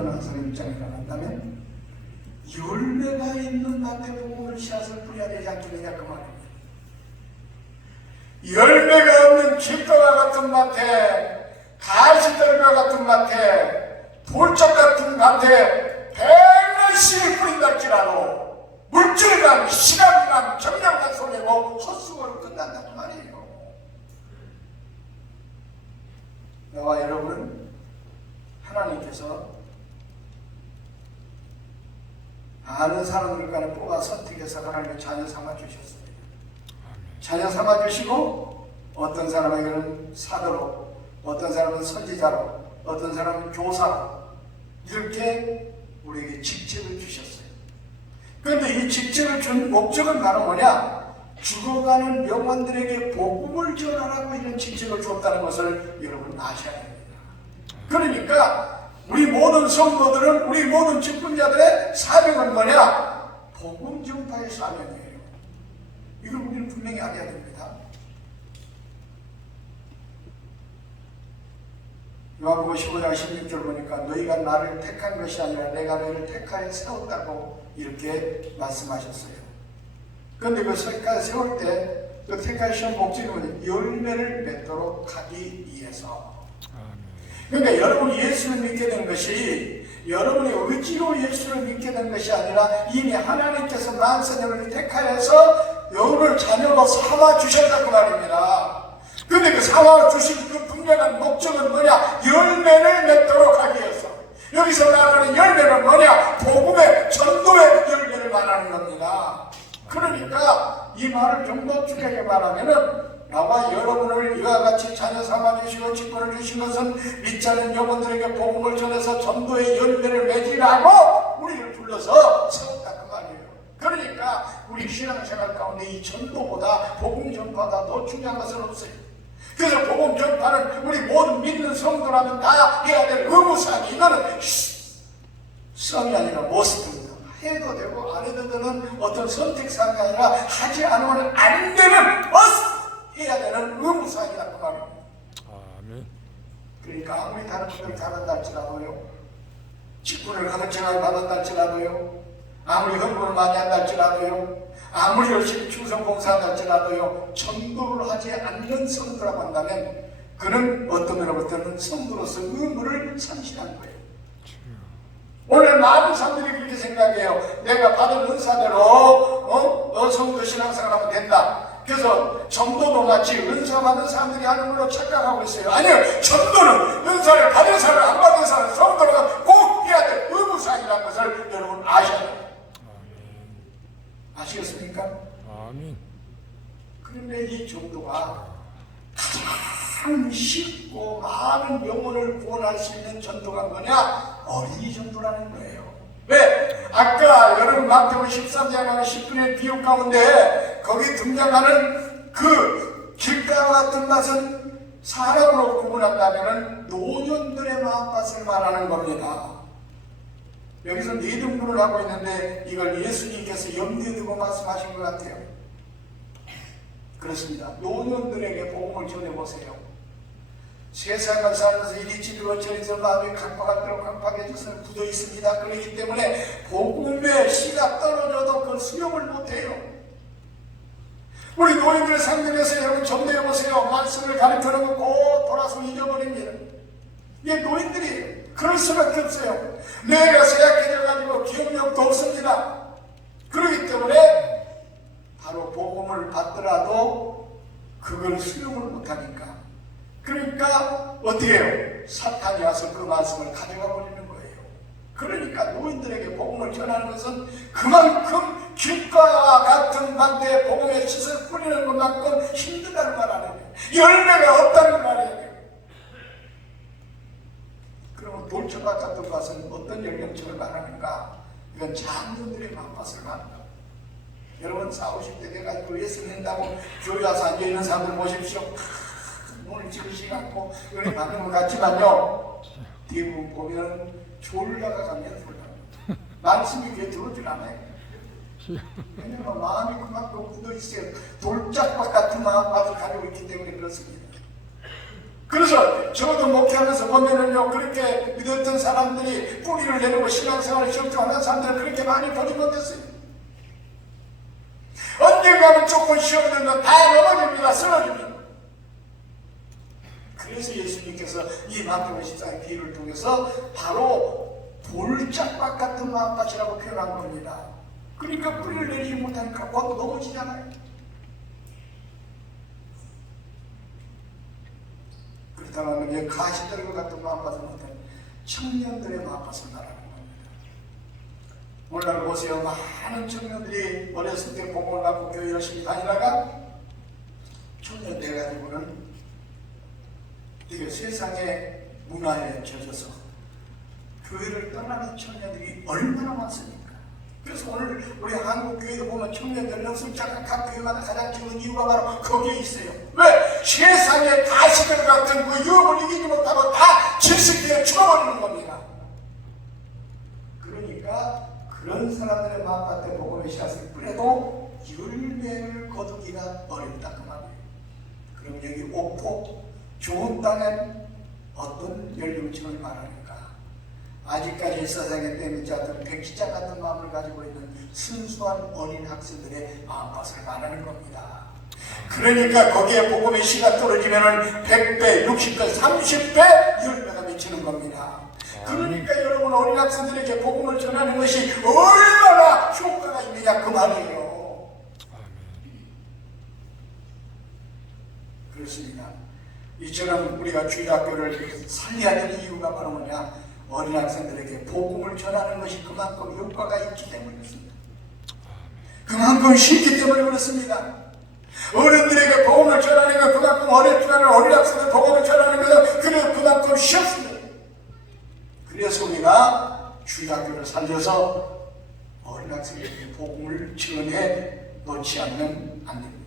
일어나서 일장에 일어난다면 열매가 있는 밭에 복음을 씨앗을 뿌려야 되지 않겠느냐 그 말입니다. 열매가 없는 길가와 같은 밭에, 가시떨과 같은 밭에, 돌적 같은 밭에 백날 씨를 뿌린다 할지라도 물질만, 시간만, 정량만 손해고 헛수고로 끝난다는 말이에요. 나와 여러분은 하나님께서 아는 사람들을 뽑아 선택해서 하나님의 자녀 삼아 주셨습니다. 자녀 삼아 주시고 어떤 사람에게는 사도로, 어떤 사람은 선지자로, 어떤 사람은 교사로 이렇게 우리에게 직책을 주셨어요. 그런데 이 직책을 준 목적은 바로 뭐냐? 죽어가는 영혼들에게 복음을 전하라고 이런 직책을 줬다는 것을 여러분 아셔야 됩니다. 그러니까 우리 모든 성도들은, 우리 모든 직분자들의 사명은 뭐냐? 복음 전파의 사명이에요. 이걸 우리는 분명히 알아야 됩니다. 요한복음 15장 16절 보니까 너희가 나를 택한 것이 아니라 내가 너희를 택하여 세웠다고 이렇게 말씀하셨어요. 그런데 그 택하여 세울 때 그 택하여 세운 목적이 뭐냐? 열매를 맺도록 하기 위해서. 그러니까 여러분이 예수를 믿게 된 것이 여러분의 의지로 예수를 믿게 된 것이 아니라 이미 하나님께서 만세년을 택하여서 여러분을 자녀로 삼아주셨다 그 말입니다. 그런데 그 삼아주신 그 분명한 목적은 뭐냐? 열매를 맺도록 하기 위해서. 여기서 말하는 열매는 뭐냐? 복음의 전도의 열매를 말하는 겁니다. 그러니까 이 말을 좀 더 축하게 말하면은 나와 여러분을 이와 같이 자녀 삼아주시고 직분을 주신 것은 믿지 않는 영혼들에게 복음을 전해서 전도의 열매를 맺으라고 우리를 불러서 세웠다 그 말이에요. 그러니까 우리 신앙생활 가운데 이 전도보다 복음 전파가 더 중요한 것은 없어요. 그래서 복음 전파는 우리 모든 믿는 성도라면 다 해야 될 의무사항이, 이거는 성이 아니라 모습입니다. 해도 되고 안 해도 되는 어떤 선택사항이 아니라 하지 않으면 안 되는 머스트 해야 되는 의무사항이라고 말입니다. 아멘. 그러니까 아무리 다른 분들 잘한다 할지라도요, 직분을 가르쳐가 받았다 할지라도요, 아무리 헌금을 많이 한다 할지라도요, 아무리 열심히 충성봉사한다 할지라도요, 전도를 하지 않는 성도라고 한다면 그는 어떤 면으로부터는 성도로서 의무를 상실한 거예요. 오늘 많은 사람들이 그렇게 생각해요. 내가 받은 은사대로 성도 신앙생활하면 된다. 그래서 전도도 마치 은사 받은 사람들이 하는 걸로 착각하고 있어요. 아니요, 전도는 은사를 받은 사람, 안 받은 사람, 성도가 꼭 해야 될 의무사항이라는 것을 여러분 아셔야 돼요. 아시겠습니까? 아멘. 그런데 이 전도가 가장 쉽고 많은 영혼을 구원할 수 있는 전도가 뭐냐? 어린이 전도라는 거예요. 왜? 아까 여러분 마태복음 13장하고 10분의 비유 가운데 거기 등장하는 그 길가와 같은 밭은 사람으로 구분한다면 노년들의 마음밭을 말하는 겁니다. 여기서 네 등분을 하고 있는데 이걸 예수님께서 염두에 두고 말씀하신 것 같아요. 그렇습니다. 노년들에게 복음을 전해보세요. 세상을 살면서 이리 찌르고 저리서 마음이 강팍하도록 강팍해 져서 굳어 있습니다. 그렇기 때문에 복음의 씨가 떨어져도 그 수용을 못해요. 우리 노인들 상대에서 여러분 전도해보세요. 말씀을 가르쳐는 거 꼭 돌아서 잊어버립니다. 이게 노인들이에요. 그럴 수밖에 없어요. 뇌가 쇠약해져가지고 기억력도 없습니다. 그렇기 때문에 바로 복음을 받더라도 그걸 수용을 못하니까, 그러니까 어떻게 해요? 사탄이 와서 그 말씀을 가져가 버리는 거예요. 그러니까 노인들에게 복음을 전하는 것은 그만큼 길가와 같은 밭에 복음의 씨를 뿌리는 것만큼 힘들다는 말 아니에요. 열매가 없다는 말이에요. 그러면 돌처가 같은 밭은 어떤 열매처를 말하는가? 이건 장년들의 마음밭을 말한다. 여러분 싸우실 때 돼가지고 예수 믿는다고 교회 와서 앉아있는 사람들 보십시오. 눈을 찌르시지 않고 은혜 받는 것 같지만요, 대부분 보면 졸다가 가면 졸다. 말씀이 귀에 들어오질 않아요. 왜냐면 마음이 그만큼 굳어있어요. 돌짝밭 같은 마음밭을 가지고 있기 때문에 그렇습니다. 그래서 저도 목회하면서 보면은요, 그렇게 믿었던 사람들이 뿌리를 내리고 신앙생활을 결정하는 사람들은 그렇게 많이 버림 못했어요. 언젠가는 조금 시험 들면 다 넘어집니다. 쓰러집니다. 그래서 예수님께서 이 마태복음 14의 비유를 통해서 바로 볼짝밭 같은 마음밭이라고 표현한 겁니다. 그러니까 뿌리를 내리지 못하니까 곧 넘어지잖아요. 그렇다면 이제 가시떨과 같은 마음밭을 못한 청년들의 마음밭을 말하는 겁니다. 오늘날 보세요. 많은 청년들이 어렸을 때 복음을 받고 교회 열심히 다니다가 청년 돼가지고는 이게 세상의 문화에 젖어서 교회를 떠나는 청년들이 얼마나 많습니까? 그래서 오늘 우리 한국 교회도 보면 청년들 숫자가 각 교회마다 가장 적은 이유가 바로 거기에 있어요. 왜? 세상의 가시들 같은 그 유혹을 이기지 못하고 다 질식되어 죽어버리는 겁니다. 그러니까 그런 사람들의 마음밭에 복음의 씨앗을 뿌려도 열매를 거두기가 어렵다 그 말이에요. 그럼 여기 옥포 좋은 땅엔 어떤 열매를 말하는가? 아직까지 세상에 땜이지 않던 백지장 같은 마음을 가지고 있는 순수한 어린 학생들의 마음밭을 말하는 겁니다. 그러니까 거기에 복음의 씨가 떨어지면은 100배, 60배, 30배 열매가 맺히는 겁니다. 그러니까 여러분 어린 학생들에게 복음을 전하는 것이 얼마나 효과가 있느냐 그 말이에요. 그렇습니다. 이처럼 우리가 주일학교를 살려야 되는 이유가 바로 뭐냐? 어린 학생들에게 복음을 전하는 것이 그만큼 효과가 있기 때문이었습니다. 그만큼 쉽기 때문에 그렇습니다. 어른들에게 복음을 전하는 것 그만큼 어렵지만 어린 학생들 복음을 전하는 것은 그만큼 쉽습니다. 그래서 우리가 주일학교를 살려서 어린 학생들에게 복음을 전해 놓지 않는 안 됩니다.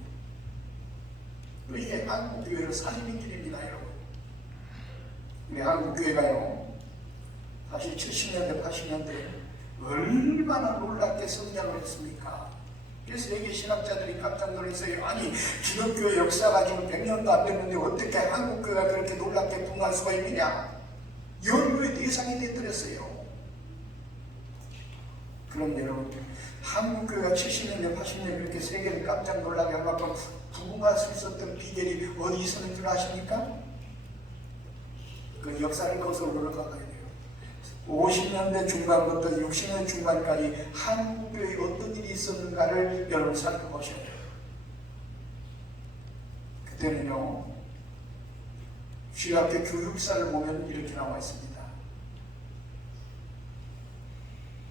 이게 한국교회를 살리는 길입니다, 여러분. 우리 한국교회가요, 사실 70년대, 80년대 얼마나 놀랍게 성장을 했습니까? 그래서 여기 신학자들이 깜짝 놀랐어요. 아니, 기독교 역사가 지금 100년도 안 됐는데 어떻게 한국교회가 그렇게 놀랍게 붕할 수가 있느냐? 연구의 대상이 되더랬어요. 그럼 여러분, 한국교회가 70년대, 80년대 그렇게 세계를 깜짝 놀라게 할 만큼 부흥할 수 있었던 비결이 어디 있었는 줄 아십니까? 그 역사를 거슬러 올라가야 돼요. 50년대 중반부터 60년 중반까지 한국교회에 어떤 일이 있었는가를 여러분 살펴보셔야 돼요. 그때는요, 주일학교 교육사를 보면 이렇게 나와 있습니다.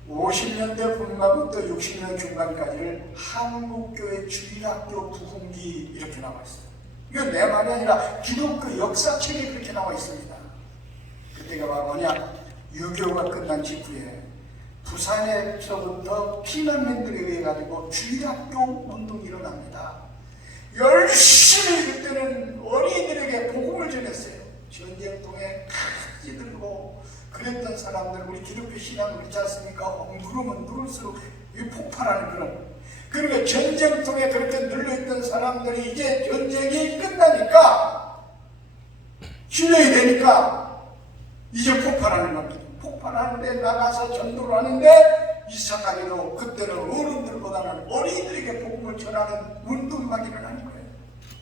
50년대 중반부터 60년 중반까지를 한국교회 주일학교 부흥기 이렇게 나와 있어요. 이건 내 말이 아니라 기독교 역사책에 그렇게 나와 있습니다. 그때가 바로 뭐냐? 6.25가 끝난 직후에 부산에서부터 피난민들에 의해 가지고 주일학교 운동이 일어납니다. 열심히 그때는 어린이들에게 복음을 전했어요. 전쟁통에 칼이 들고 그랬던 사람들, 우리 기독교 신앙을 그렇지 않습니까? 누르면 누를수록 폭발하는 그러니까 전쟁통에 그렇게 눌려있던 사람들이 이제 전쟁이 끝나니까 진영이 되니까 이제 폭발하는 겁니다. 폭발하는데 나가서 전도를 하는데 이상하게도 그때는 어른들보다는 어린이들에게 복음을 전하는 운동만 일어나는 거예요.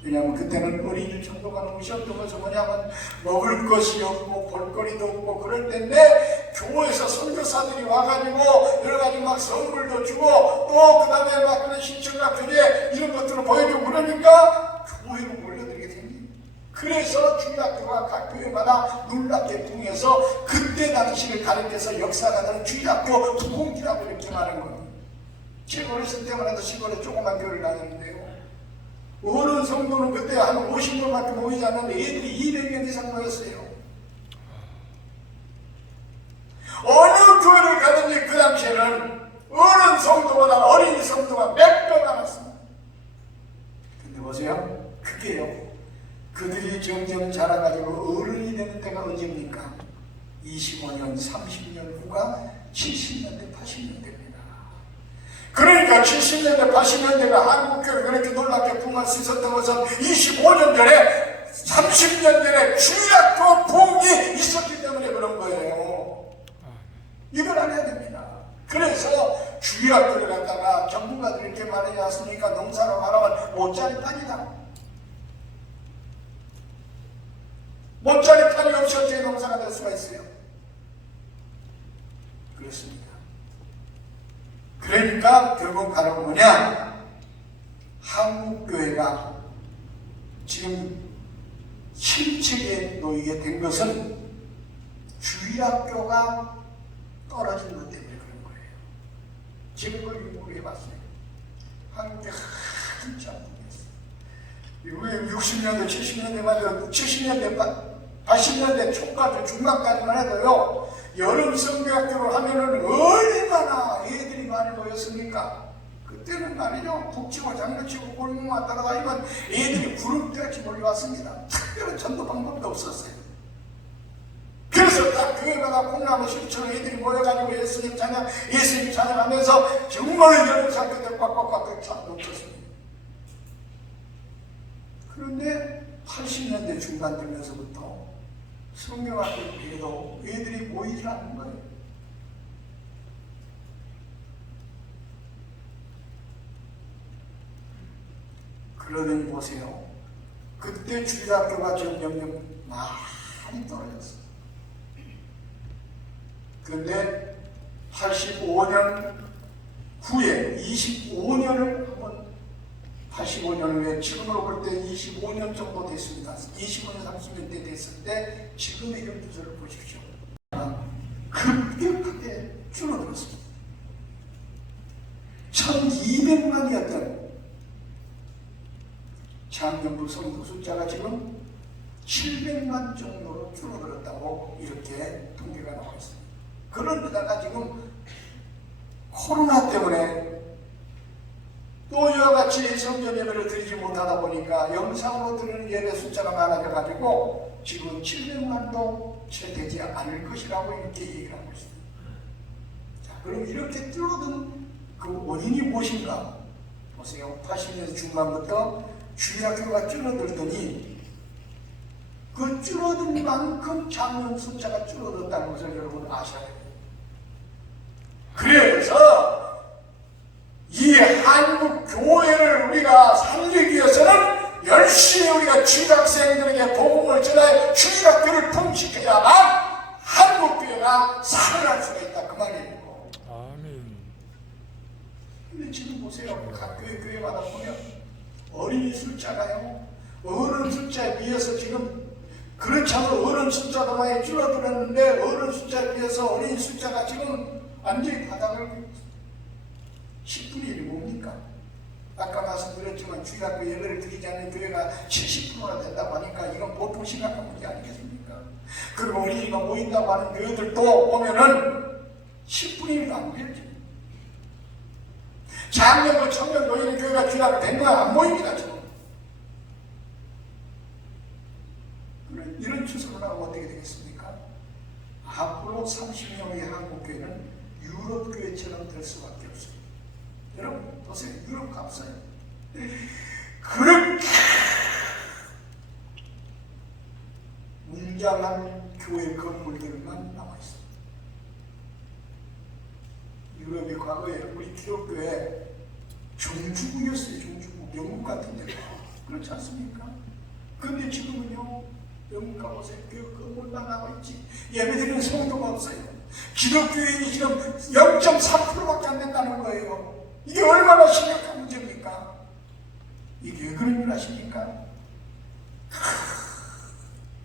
왜냐하면 그때는 어린이들 전도가 너무 쉬웠던 것은 뭐냐면 먹을 것이 없고 볼거리도 없고 그럴 때인데 교회에서 선교사들이 와가지고 여러 가지 막 선물도 주고 또 그 다음에 막 그런 신청과 교제 이런 것들을 보여주고 그러니까 교회로 몰려들게 됩니다. 그래서 주일학교가 각 교회마다 놀랍게 붕해서 그때 당시를 가리켜서 역사가들은 주일학교 부흥기라고 이렇게 말하는 겁니다. 제가 어렸을 때만 해도 시골에 조그만 교회를 다녔는데요. 어른 성도는 그때 한 50명밖에 모이지 않는데 애들이 200명 이상 모였어요. 어느 교회를 가든지 그 당시에는 어른 성도보다 어린이 성도가 몇 배 많았습니다. 근데 보세요. 그게요. 그들이 점점 자라가지고 어른이 되는 때가 언제입니까? 25년, 30년 후가 70년대, 80년대입니다. 그러니까 70년대, 80년대가 한국교회가 그렇게 놀랍게 붕할 수 있었던 것은 25년 전에 30년 전에 주일학교 부흥이 있었기 때문에 그런 거예요. 이걸 알아야 됩니다. 그래서 주일학교를 갖다가 전문가들이 이렇게 말하지 않습니까? 농사로 말하면 못자리 판이다. 못자리 판이 없이 어떻게 농사가 될 수가 있어요? 그렇습니다. 그러니까 결국 바로 뭐냐? 한국교회가 지금 실책에 놓이게 된 것은 주일학교가 떨어진 것 때문에 그런 거예요. 지금 그걸 연구해봤어요. 한국에 한참 공부했어요. 60년대, 70년대만 70년대, 80년대 초까지 중반까지만 해도요, 여름 성교학교를 하면은 얼마나 애들이 많이 모였습니까? 그때는 말이죠, 북치고 장난치고 골목만 따라다니면 애들이 구름대같이 몰려왔습니다. 특별한 전도 방법도 없었어요. 그래서 다 교회마다 콩나무 실처럼 애들이 모여가지고 예수님 찬양하면서 정말 여름 상태들 꽉꽉꽉 참 넘쳤습니다. 그런데 80년대 중반 되면서부터 성경학교에도 애들이 모이지 않는 거예요. 그러더니 보세요. 그때 주일학교가 점점 많이 떨어졌어요. 그런데 85년 후에 25년을 한번 85년 후에 지금으로 볼 때 25년 정도 됐습니다. 25년 30년 때 됐을 때 지금의 연주소를 보십시오. 급격하게 줄어들었습니다. 1200만이었던 장년부 성도 숫자가 지금 700만 정도로 줄어들었다고 이렇게 통계가 나와 있습니다. 그런데다가 지금 코로나 때문에 또 이와 같이 성전 예배를 드리지 못하다 보니까 영상으로 드리는 예배 숫자가 많아져가지고 지금 700만도 채 되지 않을 것이라고 이렇게 얘기를 하고 있습니다. 자, 그럼 이렇게 줄어든 그 원인이 무엇인가? 보세요. 80년대 중반부터 주일학교가 줄어들더니 그 줄어든 만큼 장년 숫자가 줄어들었다는 것을 여러분 아셔야 됩니다. 그래서 이 한국 교회를 우리가 살리기 위해서는 열심히 우리가 주일학생들에게 복음을 전하여 주일학교를 통식해야만 한국 교회가 살아날 수가 있다 그 말이에요. 아멘. 근데 지금 보세요. 각 교회마다 보면 어린이 숫자가요, 어른 숫자에 비해서 지금 그렇지 않아도 어른 숫자도 많이 줄어들었는데 어른 숫자에 비해서 어린이 숫자가 지금 완전히 바닥을 10분의 1이 뭡니까? 아까 말씀드렸지만 주일학교 예배를 드리지 않는 교회가 70%나 된다고 하니까 이건 보통 심각한 문제 아니겠습니까? 그리고 어린이가 모인다고 하는 교회들도 보면은 10분의 1도 안 되죠. 작년도 1000명 모이는 교회가 주일학교 100명 안 모입니다 지금. 이런 추세로 나가면 어떻게 되겠습니까? 앞으로 30년 후에 한국교회는 유럽교회처럼 될 수밖에 없어요. 여러분 보세요. 유럽 값어요. 그렇게 웅장한 교회 건물들만 남아있습니다. 유럽이 과거에 우리 기독교회 종주국이었어요. 종주국. 영국 같은 데가. 그렇지 않습니까? 근데 지금은요, 영국 가보세요. 교회 건물만 남아있지. 예배드리는 성도가 없어요. 기독교인이 지금 0.3%밖에 안 된다는 거예요. 이게 얼마나 심각한 문제입니까? 이게 왜 그런 줄 아십니까?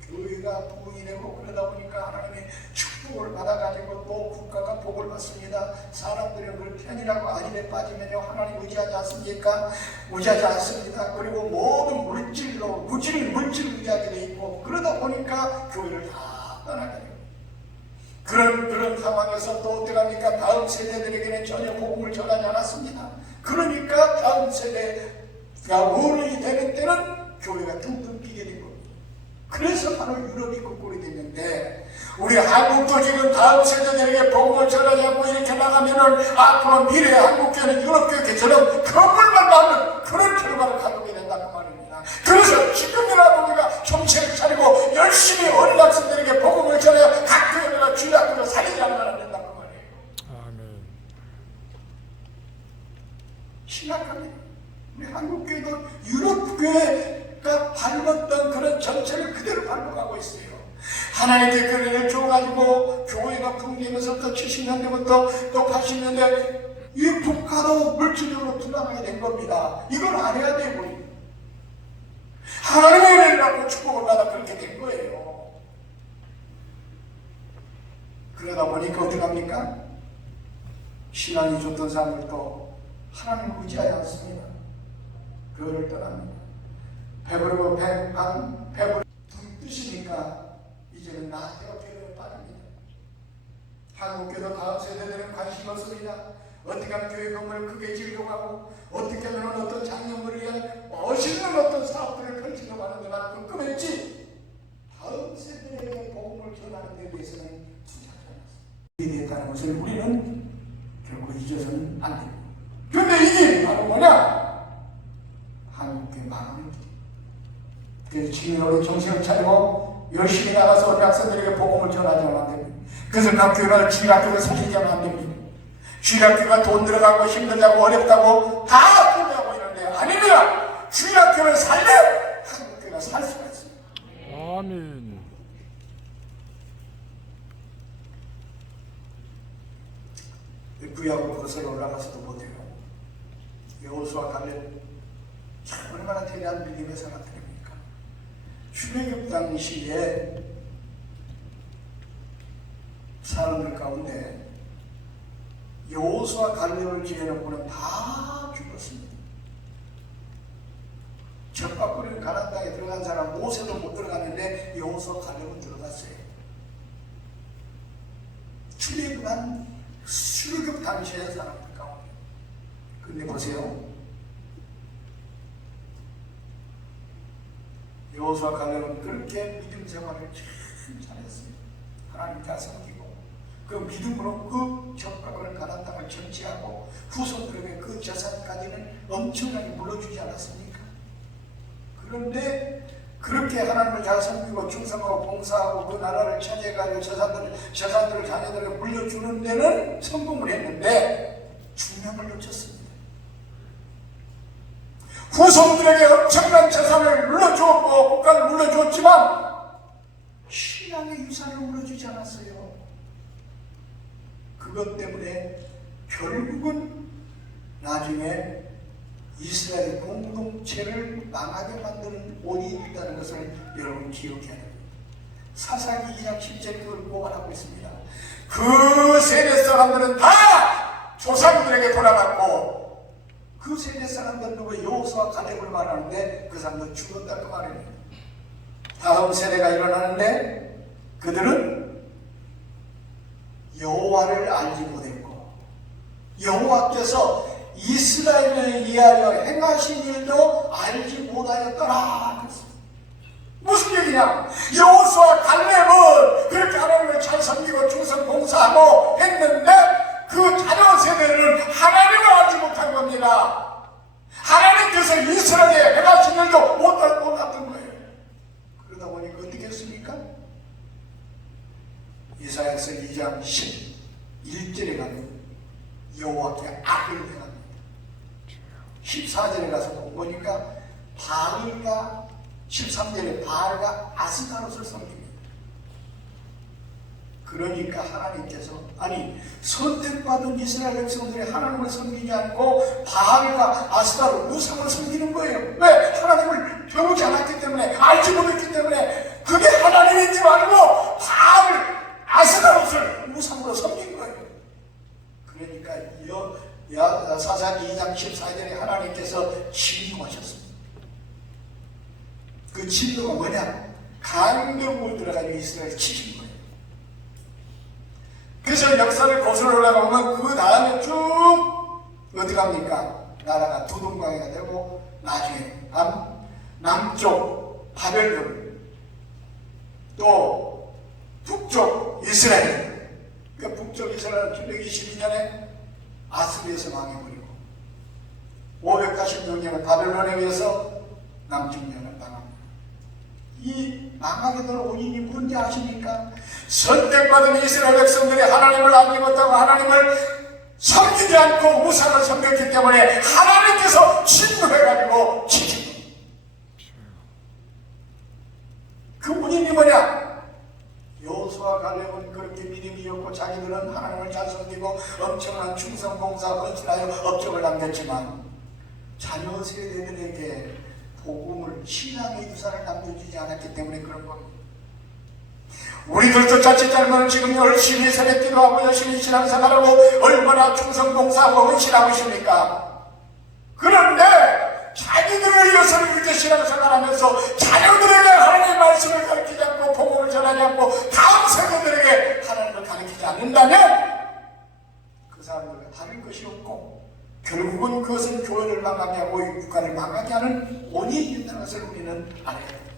교회가 부흥이 되고 그러다 보니까 하나님의 축복을 받아가지고 또 국가가 복을 받습니다. 사람들은 그 편이라고 아닌에 빠지면요 하나님 의지하지 않습니까? 의지하지 않습니다. 그리고 모든 물질을 의지하게 돼 있고 그러다 보니까 교회를 다 떠나게 돼요. 그런 상황에서 또 어떡합니까? 다음 세대들에게는 전혀 복음을 전하지 않았습니다. 그러니까 다음 세대가 어른이 되는 때는 교회가 둥둥 끼게 된 겁니다. 그래서 바로 유럽이 거꾸로 됐는데 우리 한국도 지금 다음 세대들에게 복음을 전하지 않고 이렇게 나가면은 앞으로 미래의 한국교회는 유럽교회처럼 건물만 많은 그런 결과를 가져오게 된다는 말입니다. 그래서 지금이라도 우리가 좀 심각합니다. 우리 한국교회도 유럽교회가 밟았던 그런 정체를 그대로 밟아가고 있어요. 하나님께 그를 줘가지고 교회가 풍기면서 또 70년대부터 또 80년대 이 국가도 물질적으로 투명하게 된 겁니다. 이걸 알아야 돼요. 우리. 하나님의 은혜를 받고 축복을 받아 그렇게 된 거예요. 그러다 보니까 어떻게 합니까? 신앙이 좋던 사람들도 하나님을 의지하지 않습니다. 그거를 떠납니다. 배부르고 배부르 뜻이니까 이제는 나태가 교회에 빠집니다. 한국교회도 다음 세대들은 관심 없습니다. 어떻게 하면 교회 건물을 크게 지으려고 하고 어떻게 하면 어떤 장년물을 위한 멋있는 어떤 사업들을 펼치려고 하는데 나는 끔끔했지. 다음 세대에게 복음을 전하는 데 대해서는 투자하지 않았습니다. 이게 됐다는 것을 우리는 결코 잊어서는 안 됩니다. 그런데 이게 바로 뭐냐? 한국교회 망합니다. 그래서 주민으로 정신을 차리고 열심히 나가서 우리 학생들에게 복음을 전하지는 안 됩니다. 그래서 각 교회가 주일학교를 살리지는 안 됩니다. 주일학교가 돈 들어가고 힘들다고 어렵다고 다 포기하고 있는데 아닙니다. 주일학교를 살려 한국교회가 살 수가 있습니다. 아멘. 구약으로 거슬러 올라가서도 못해요. 여호수아 갈렙 참 얼마나 대단한 믿음의 사람들입니까? 출애굽 당시에 사람들 가운데 여호수아 갈렙을 지내놓고는 다 죽었습니다. 적박거리는 가나안 땅에 들어간 사람 모세도 못 들어갔는데 여호수아 갈렙은 들어갔어요. 출애굽 당시의 사람들 가운데. 근데 보세요. 여호수아 갈렙은 그렇게 믿음 생활을 참 잘했습니다. 하나님 다 섬기고 그 믿음으로 그 적박을 가나안 땅을 정치하고 후손들에게 그 재산까지는 엄청나게 물려주지 않았습니까? 그런데 그렇게 하나님을 잘 섬기고 충성하고 봉사하고 그 나라를 차지해가지고 재산들을 자녀들에게 물려주는 데는 성공을 했는데 중요한 걸 놓쳤습니다. 후손들에게 엄청난 재산을 물려주었고 국가를 물려주었지만 신앙의 유산을 물려주지 않았어요. 그것 때문에 결국은 나중에 이스라엘 공동체를 망하게 만드는 원인이 있다는 것을 여러분 기억해야 됩니다. 사사기 2장 10절에 그걸 보관하고 있습니다. 그 세대 사람들은 다 조상들에게 돌아갔고 그 세대 사람들은 왜 여호수아 갈렙을 말하는데 그 사람들 죽었다 그 말입니다. 다음 세대가 일어나는데 그들은 여호와를 알지 못했고 여호와께서 이스라엘을 위하여 행하신 일도 알지 못하였더라. 그렇습니다. 무슨 얘기냐? 여호수아 갈렙은 그렇게 하나님을 잘 섬기고 충성 봉사하고 했는데 그 자녀 세대는 하나님을 알지 못한 겁니다. 하나님께서 이스라엘에 행하신 일도 못했던 거예요. 그러다 보니까 어떻게 했습니까? 이사야서 2장 11절에 가면 여호와께 악을 행합니다. 14절에 가서 보니까 바알과 13절에 바알과 아스타롯을 섬깁니다. 그러니까 하나님께서 선택받은 이스라엘 백성들이 하나님을 섬기지 않고 바알과 아스타롯 우상을 섬기는 거예요. 왜? 하나님을 배우지 않았기 때문에 알지 못했기 때문에 그게 하나님인지 알고 바알 아스타롯을 우상으로 섬긴 거예요. 그러니까 사사기 2장 14절에 하나님께서 진노하셨습니다. 그 진노가 뭐냐? 강력으로 들어가지고 이스라엘을 치신 거예요. 그래서 역사를 거슬러 올라가면 그 다음에 쭉 어떻게 합니까? 나라가 두 동강이가 되고 나중에 남쪽 바벨론 또 북쪽 이스라엘, 그러니까 북쪽 이스라엘은 722년에 아스리에서 망해버리고 586년에 바벨론에 의해서 남쪽 면을 망합니다. 이 망하게 된 원인이 뭔지 아십니까? 선택받은 이스라엘 백성들이 하나님을 알지 못하고 하나님을 섬기지 않고 우상을 섬겼기 때문에 하나님께서 진노해가지고 지키고, 그 원인이 뭐냐? 여호수아 갈렙은 그렇게 믿음이 없고 자기들은 하나님을 잘 섬기고 엄청난 충성 봉사 헌신하여 업적을 남겼지만 자녀 세대들에게 복음을, 신앙의 유산을 남겨주지 않았기 때문에 그런 겁니다. 우리들도 자칫 잘못은 지금 열심히 새벽 기도하고 열심히 신앙생활하고 얼마나 충성 봉사하고 헌신하고 있습니까? 그런데 자기들을 위해서는 이렇게 신앙생활하면서 자녀들에게 하나님의 말씀을 가르치지 않고 복음을 전하지 않고 다음 세대들에게 하나님을 가르치지 않는다면 그 사람들은 다른 것이 없고 결국은 그것은 교회를 망하게 하고 국가를 망하게 하는 원인이 있다는 것을 우리는 알아야 됩니다.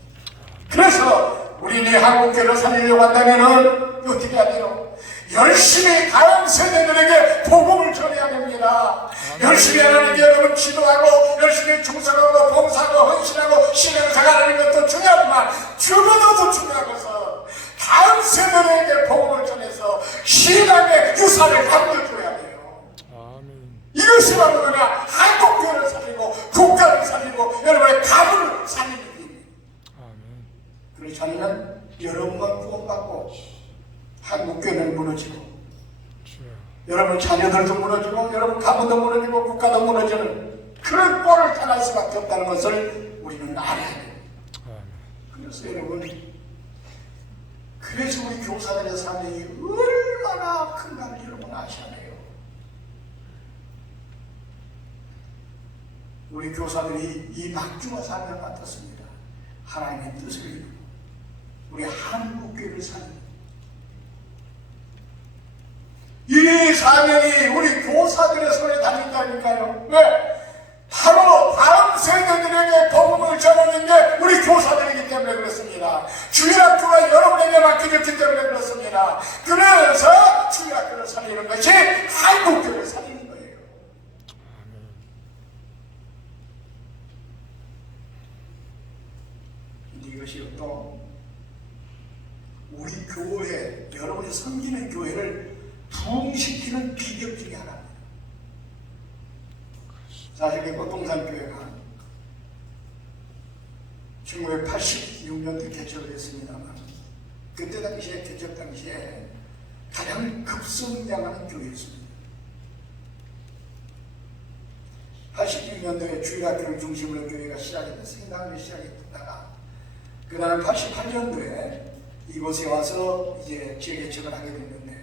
그래서 우리는 한국교회를 살리려고 한다면 어떻게 해야 돼요? 열심히 다음 세대들에게 복음을 전해야 됩니다. 열심히 하나님께 여러분 기도하고 열심히 충성하고 봉사하고 헌신하고 신앙생활하는 것도 중요하지만 죽어도 더 중요한 것은 다음 세대들에게 복음을 전해서 신앙의 유산을 남겨줘야 돼요. 이것이 바로 뭐냐? 한국교회를 살리고 국가를 살리고 여러분의 가문을 살리는 일입니다. 그렇지 않으면 여러분만 구원받고 한국교회는 무너지고 여러분 자녀들도 무너지고 여러분 가문도 무너지고 국가도 무너지는 그런 꼴을 당할 수밖에 없다는 것을 우리는 알아야 돼요. 그래서 여러분, 그래서 우리 교사들의 삶이 얼마나 큰가를 여러분 아셔야 돼요. 우리 교사들이 이 막중한 사명을 맡았습니다. 하나님의 뜻을 이루고 우리 한국교회를 살리는 이 사명이 우리 교사들의 손에 달린다니까요. 왜? 바로 다음 세대들에게 복음을 전하는 게 우리 교사들이기 때문에 그렇습니다. 주일학교가 여러분에게 맡겨졌기 때문에 그렇습니다. 그래서 주일학교를 살리는 것이 한국교회를 살리는 거예요. 이것이 또 우리 교회, 여러분이 섬기는 교회를 부흥시키는 비결 중에 하나입니다. 사실 그 꽃동산교회가 1986년도에 개척을 했습니다만 그때 당시에 개척 당시에 가장 급성장하는 교회였습니다. 86년도에 주일학교를 중심으로 교회가 시작이 됐어요. 생당이 시작이 됐다가 그 다음 88년도에 이곳에 와서 이제 재개척을 하게 됐는데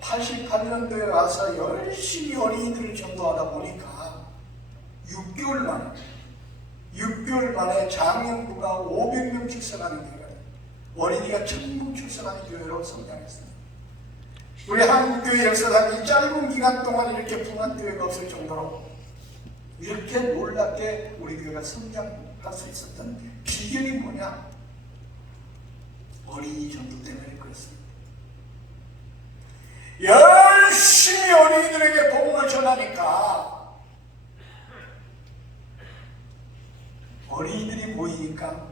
88년도에 와서 열심히 어린이들을 전도하다 보니까 6개월 만에 장년부가 500명 출석하는 교회가 어린이가 1000명 출석하는 교회로 성장했습니다. 우리 한국교회 역사상 이 짧은 기간 동안 이렇게 부흥한 교회가 없을 정도로 이렇게 놀랍게 우리 교회가 성장할 수 있었던 비결이 뭐냐? 어린이 전도 때문에 그렇습니다. 열심히 어린이들에게 복음을 전하니까 어린이들이 모이니까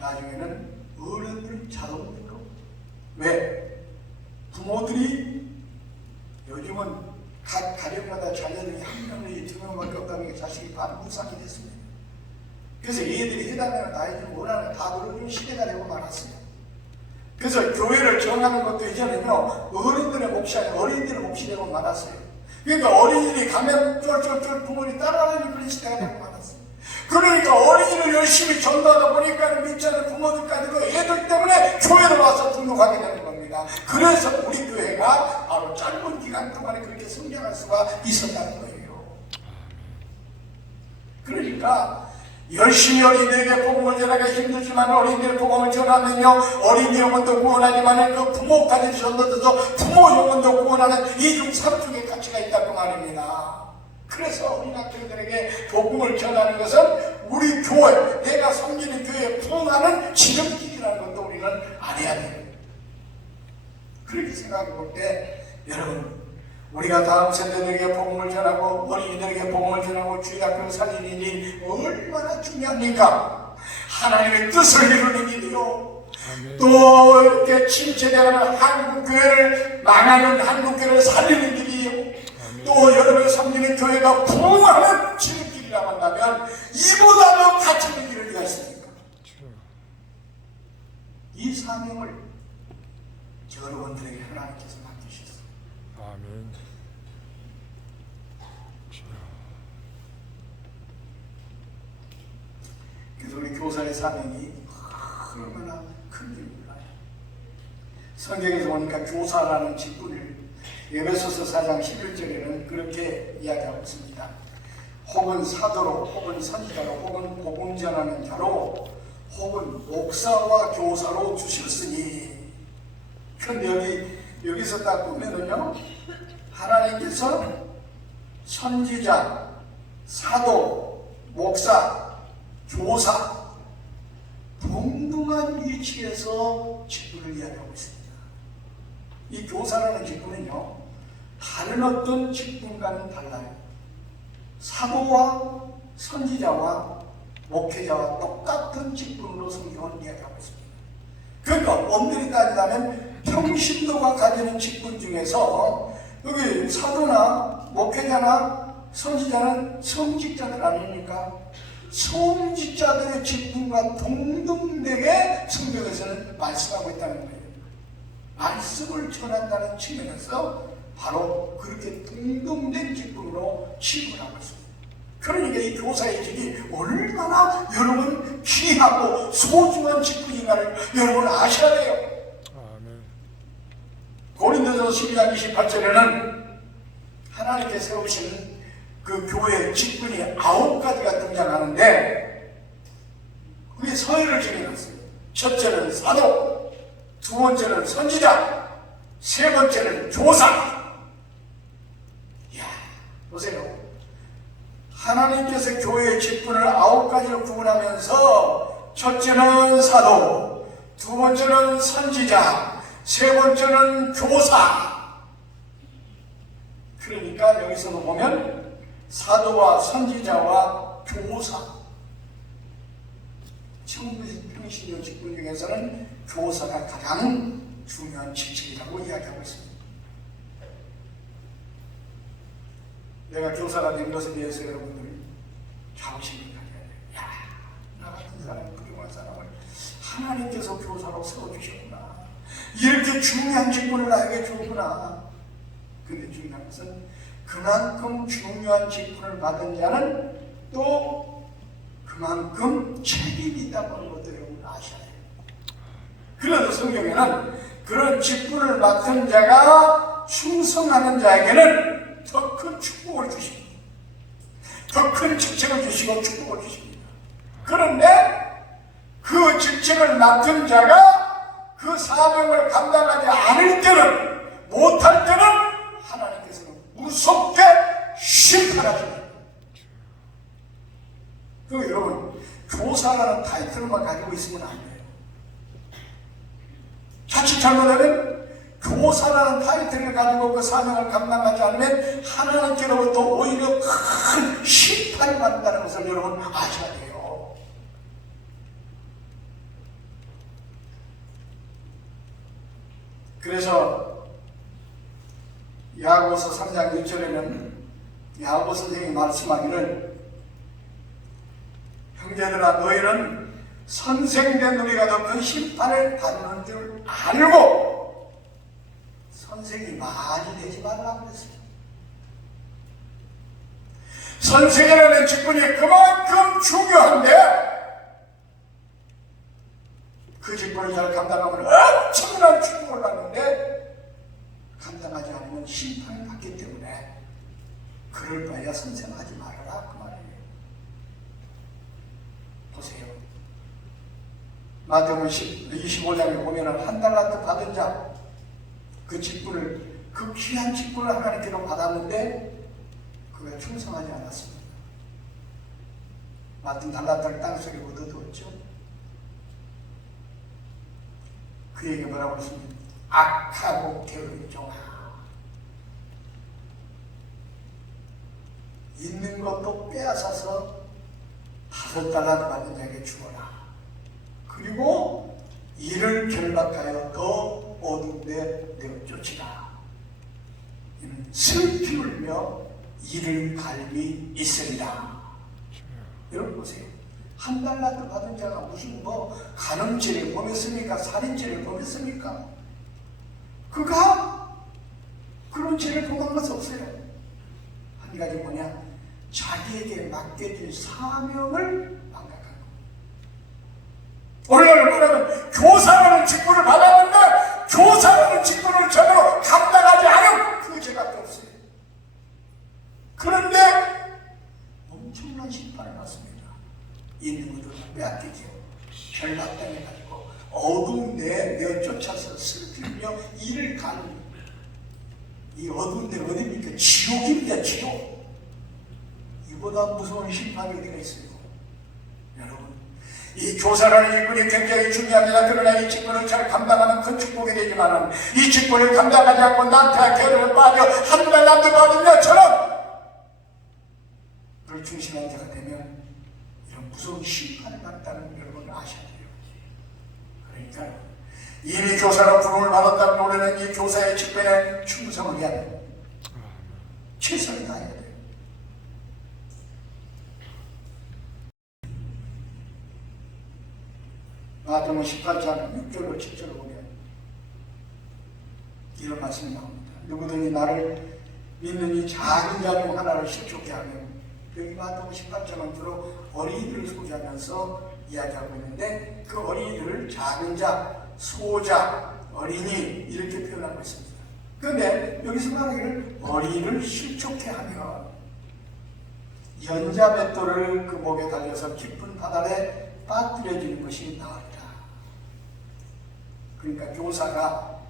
나중에는 어른들 자동으로 왜? 부모들이 요즘은 각 가정마다 자녀들이 한 명이 두 명밖에 없다는 게 자식이 반부상이 됐습니다. 그래서 얘들이 해당하는 나이를 원하는 다 들어주는 시대가 되고 말았어요. 그래서 교회를 정하는 것도 이제는요 어른들의 몫이 아니라 어린이들의 몫이 되고 말았어요. 그러니까 어린이들이 가면 쫄쫄쫄 부모님 따라가는 그런 시대가 되고 말았어요. 그러니까 어린이를 열심히 전도하다 보니까 믿지 않는 부모들까지도 애들 때문에 교회로 와서 등록하게 되는 겁니다. 그래서 우리 교회가 바로 짧은 기간 동안에 그렇게 성장할 수가 있었다는 거예요. 그러니까 열심히 어린이들에게 복음을 전하기가 힘들지만 어린이들 복음을 전하면요 어린이 영혼도 구원하지만 그 부모까지 전도돼서 부모 영혼도 구원하는 이중 삼중의 가치가 있다고 말입니다. 그래서 어린학교들에게 복음을 전하는 것은 우리 교회, 내가 섬기는 교회에 부응하는 지름길이라는 것도 우리는 알아야 돼요. 그렇게 생각해 볼 때 여러분, 우리가 다음 세대들에게 복음을 전하고 어린이들에게 복음을 전하고 주일학교를 살리는 일이 얼마나 중요합니까? 하나님의 뜻을 이루는 일이요. 또 이렇게 침체되어가는 한국교회를 망하는 한국교회를 살리는 일이 또 여러분이 섬기는 교회가 부흥하는 지름길이라고 한다면 이보다 더 가치 있는 길을 위하 있습니까? 이 사명을 여러분들에게 하나님께서 맡기셨어요. 아멘. 그래서 우리 교사의 사명이 얼마나 큰지 몰라요. 성경에서 보니까 교사라는 직분을 에베소서 4장 11절에는 그렇게 이야기하고 있습니다. 혹은 사도로, 혹은 선지자로, 혹은 복음 전하는 자로, 혹은 목사와 교사로 주셨으니. 그런데 여기서 딱 보면은요, 하나님께서 선지자, 사도, 목사, 교사 동등한 위치에서 직분을 이야기하고 있습니다. 이 교사라는 직분은요, 다른 어떤 직분과는 달라요. 사도와 선지자와 목회자와 똑같은 직분으로 성경은 이야기하고 있습니다. 그러니까 엄밀히 따지자면 평신도가 가지는 직분 중에서 여기 사도나 목회자나 선지자는 성직자들 아닙니까? 성직자들의 직분과 동등되게 성경에서는 말씀하고 있다는 거예요. 말씀을 전한다는 측면에서 바로 그렇게 동등된 직분으로 취급을 하고 있습니다. 그러니까 이 교사의 직이 얼마나 여러분 귀하고 소중한 직분인가를 여러분 아셔야 돼요. 아멘. 고린도서 12장 28절에는 하나님께 세우신 그 교회의 직분이 9가지가 등장하는데 그게 서열을 정해놨어요. 첫째는 사도, 두 번째는 선지자, 세 번째는 교사. 이야, 보세요. 하나님께서 교회의 직분을 9가지로 구분하면서 첫째는 사도, 두 번째는 선지자, 세 번째는 교사. 그러니까 여기서도 보면 사도와 선지자와 교사, 평신도 직분 중에서는 교사가 가장 중요한 직책이라고 이야기하고 있습니다. 내가 교사가 된 것에 대해서 여러분들이 자부심을 가져야 돼요. 야, 나 같은 사람이 훌륭한 사람을 하나님께서 교사로 세워주셨구나. 이렇게 중요한 직분을 나에게 줬구나. 근데 중요한 것은 그만큼 중요한 직분을 받은 자는 또 그만큼 책임이 있다고 하는 것도 여러분 아셔야 돼요. 그래서 성경에는 그런 직분을 맡은 자가 충성하는 자에게는 더 큰 축복을 주십니다. 더 큰 직책을 주시고 축복을 주십니다. 그런데 그 직책을 맡은 자가 그 사명을 감당하지 않을 때는, 못할 때는 하나님께서는 무섭게 심판하십니다. 그 여러분, 교사라는 타이틀만 가지고 있으면 안 돼요. 자칫 잘못하면 교사라는 타이틀을 가지고 그 사명을 감당하지 않으면 하나님께로부터 오히려 큰 심판을 받는다는 것을 여러분 아셔야 돼요. 그래서 야고보서 3장 1절에는 야고보 선생님이 말씀하기를 형제들아 너희는 선생된 우리가 더 큰 심판을 받는 줄 알고 선생이 많이 되지 말라고 그랬어요. 선생이라는 직분이 그만큼 중요한데 그 직분을 잘 감당하면 엄청난 축복을 받는데 감당하지 않으면 심판을 받기 때문에 그럴 바에야 선생하지 말아라 그 말이에요. 보세요. 마태복음 25장에 보면 한 달란트 받은 자 그 직분을, 그 귀한 직분을 하나님께로 받았는데 그가 충성하지 않았습니다. 맡은 달란트를 땅속에 묻어두었죠. 그에게 뭐라고 했습니까? 악하고 게으른 종아, 있는 것도 빼앗아서 5달란트 받은 자에게 주어라. 그리고 이를 결박하여 더 어두운 데 내어 쫓으라. 이는 슬피 울며 이를 갈비 있으리라. 여러분 보세요. 한 달라도 받은 자가 무슨 간음죄를 범했습니까? 살인죄를 범했습니까? 그가 그런 죄를 범한 것은 없어요. 한 가지 뭐냐? 자기에게 맡겨진 사명을 망각한 거. 오늘 뭐냐면 교사라는 직분을 받았는데 교사라는 직분을 제대로 감당하지 않은 그 죄밖에 없어요. 그런데 엄청난 심판을 받습니다. 있는 것들을 빼앗기죠. 결박당해가지고 어두운 데 쫓아서 슬피며 이를 가는 이 어두운 데 어디입니까? 지옥입니다. 지옥. 이보다 무서운 심판이 어디가 있어요? 여러분, 이 교사라는 일꾼이 굉장히 중요합니다. 그러나 이 직분을 잘 감당하는 큰 축복이 되지만은 이 직분을 감당하지 않고 낙타 괴로움에 빠져 한 달람도 받은 것처럼 불충실한 자가 되면 이런 무서운 심판을 받다는 여러분 아셔야 돼요. 그러니까 이미 교사로 부름을 받았다는 우리는 이 교사의 직분에 충성을 해야 돼요. 최선을 다해야 돼요. 마태복음 18장 6절로 7절을 보면 이런 말씀이 나옵니다. 누구든지 나를 믿는 이 작은 자 중 하나를 실족케 하면, 여기 마태복음 18장은 주로 어린이들을 소개하면서 이야기하고 있는데 그 어린이들을 작은 자, 소자, 어린이 이렇게 표현하고 있습니다. 그런데 여기서 말하기를 어린이를 실족케 하면 연자 맷돌을 그 목에 달려서 깊은 바다에 빠뜨려지는 것이 나으리라. 그러니까 교사가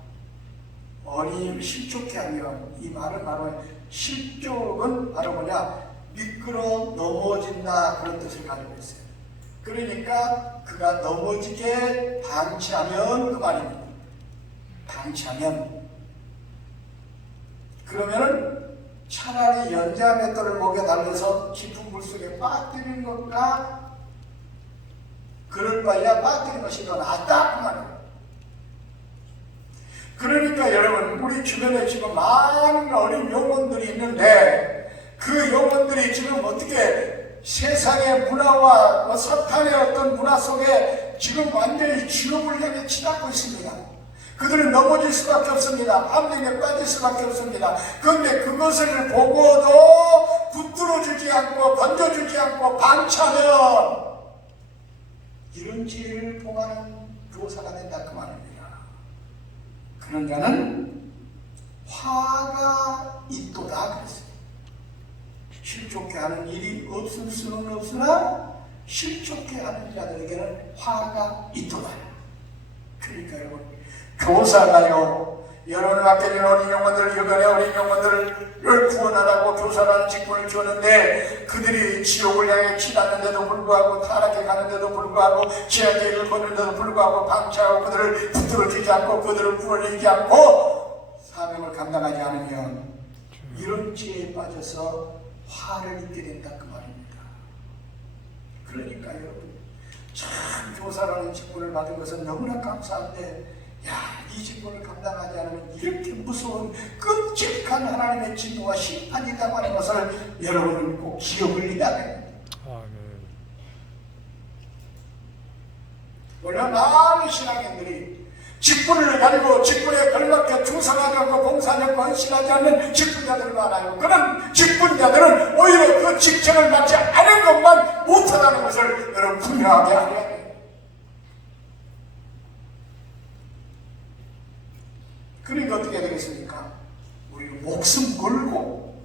어린이를 실족케 하면, 이 말은 바로 실족은 바로 뭐냐? 미끄러 넘어진다, 그런 뜻을 가지고 있어요. 그러니까 그가 넘어지게 방치하면 그 말입니다. 방치하면. 그러면은 차라리 연자 맷돌을 목에 달려서 깊은 물속에 빠뜨리는 것과 그럴 바에야 빠뜨리는 것이 더 낫다 그 말이에요. 그러니까 여러분, 우리 주변에 지금 많은 어린 영혼들이 있는데 그 영혼들이 지금 어떻게 세상의 문화와 사탄의 어떤 문화 속에 지금 완전히 지옥을 향해 치닫고 있습니다. 그들은 넘어질 수밖에 없습니다. 함정에 빠질 수밖에 없습니다. 그런데 그것을 보고도 붙들어주지 않고 건져주지 않고 방치하면 이런 죄를 범하는 교사가 된다 그 말입니다. 그런 자는 화가 있도다 그랬어요. 실족케 하는 일이 없을 수는 없으나 실족케 하는 자들에게는 화가 있도다. 그러니까 여러분, 교사가요, 여러분 맡겨진 어린 영혼들, 여간의 어린 영혼들을 구원하라고 교사라는 직분을 주었는데 그들이 지옥을 향해 치닫는데도 불구하고, 타락해 가는데도 불구하고, 죄악의 걷는데도 불구하고 방치하고 그들을 붙들어주지 않고 그들을 구원해주지 않고 사명을 감당하지 않으면 이런 죄에 빠져서 화를 입게 된다 그 말입니다. 그러니까 여러분, 참 교사라는 직분을 받은 것은 너무나 감사한데, 이 직분을 감당하지 않으면 이렇게 무서운 끔찍한 하나님의 진노와 심판이 있다고 하는 것을 여러분은 꼭 기억을 해야 됩니다. 원래 많은 신앙인들이 직분을 가지고 직분에 걸맞게 충성하지 않고 봉사하지 않고 헌신하지 않는 직분자들 많아요. 그런 직분자들은 오히려 그 직책을 맡지 않은 것만 못하다는 것을 여러분 분명하게 알아야 돼요. 그러니까 어떻게 되겠습니까? 우리는 목숨 걸고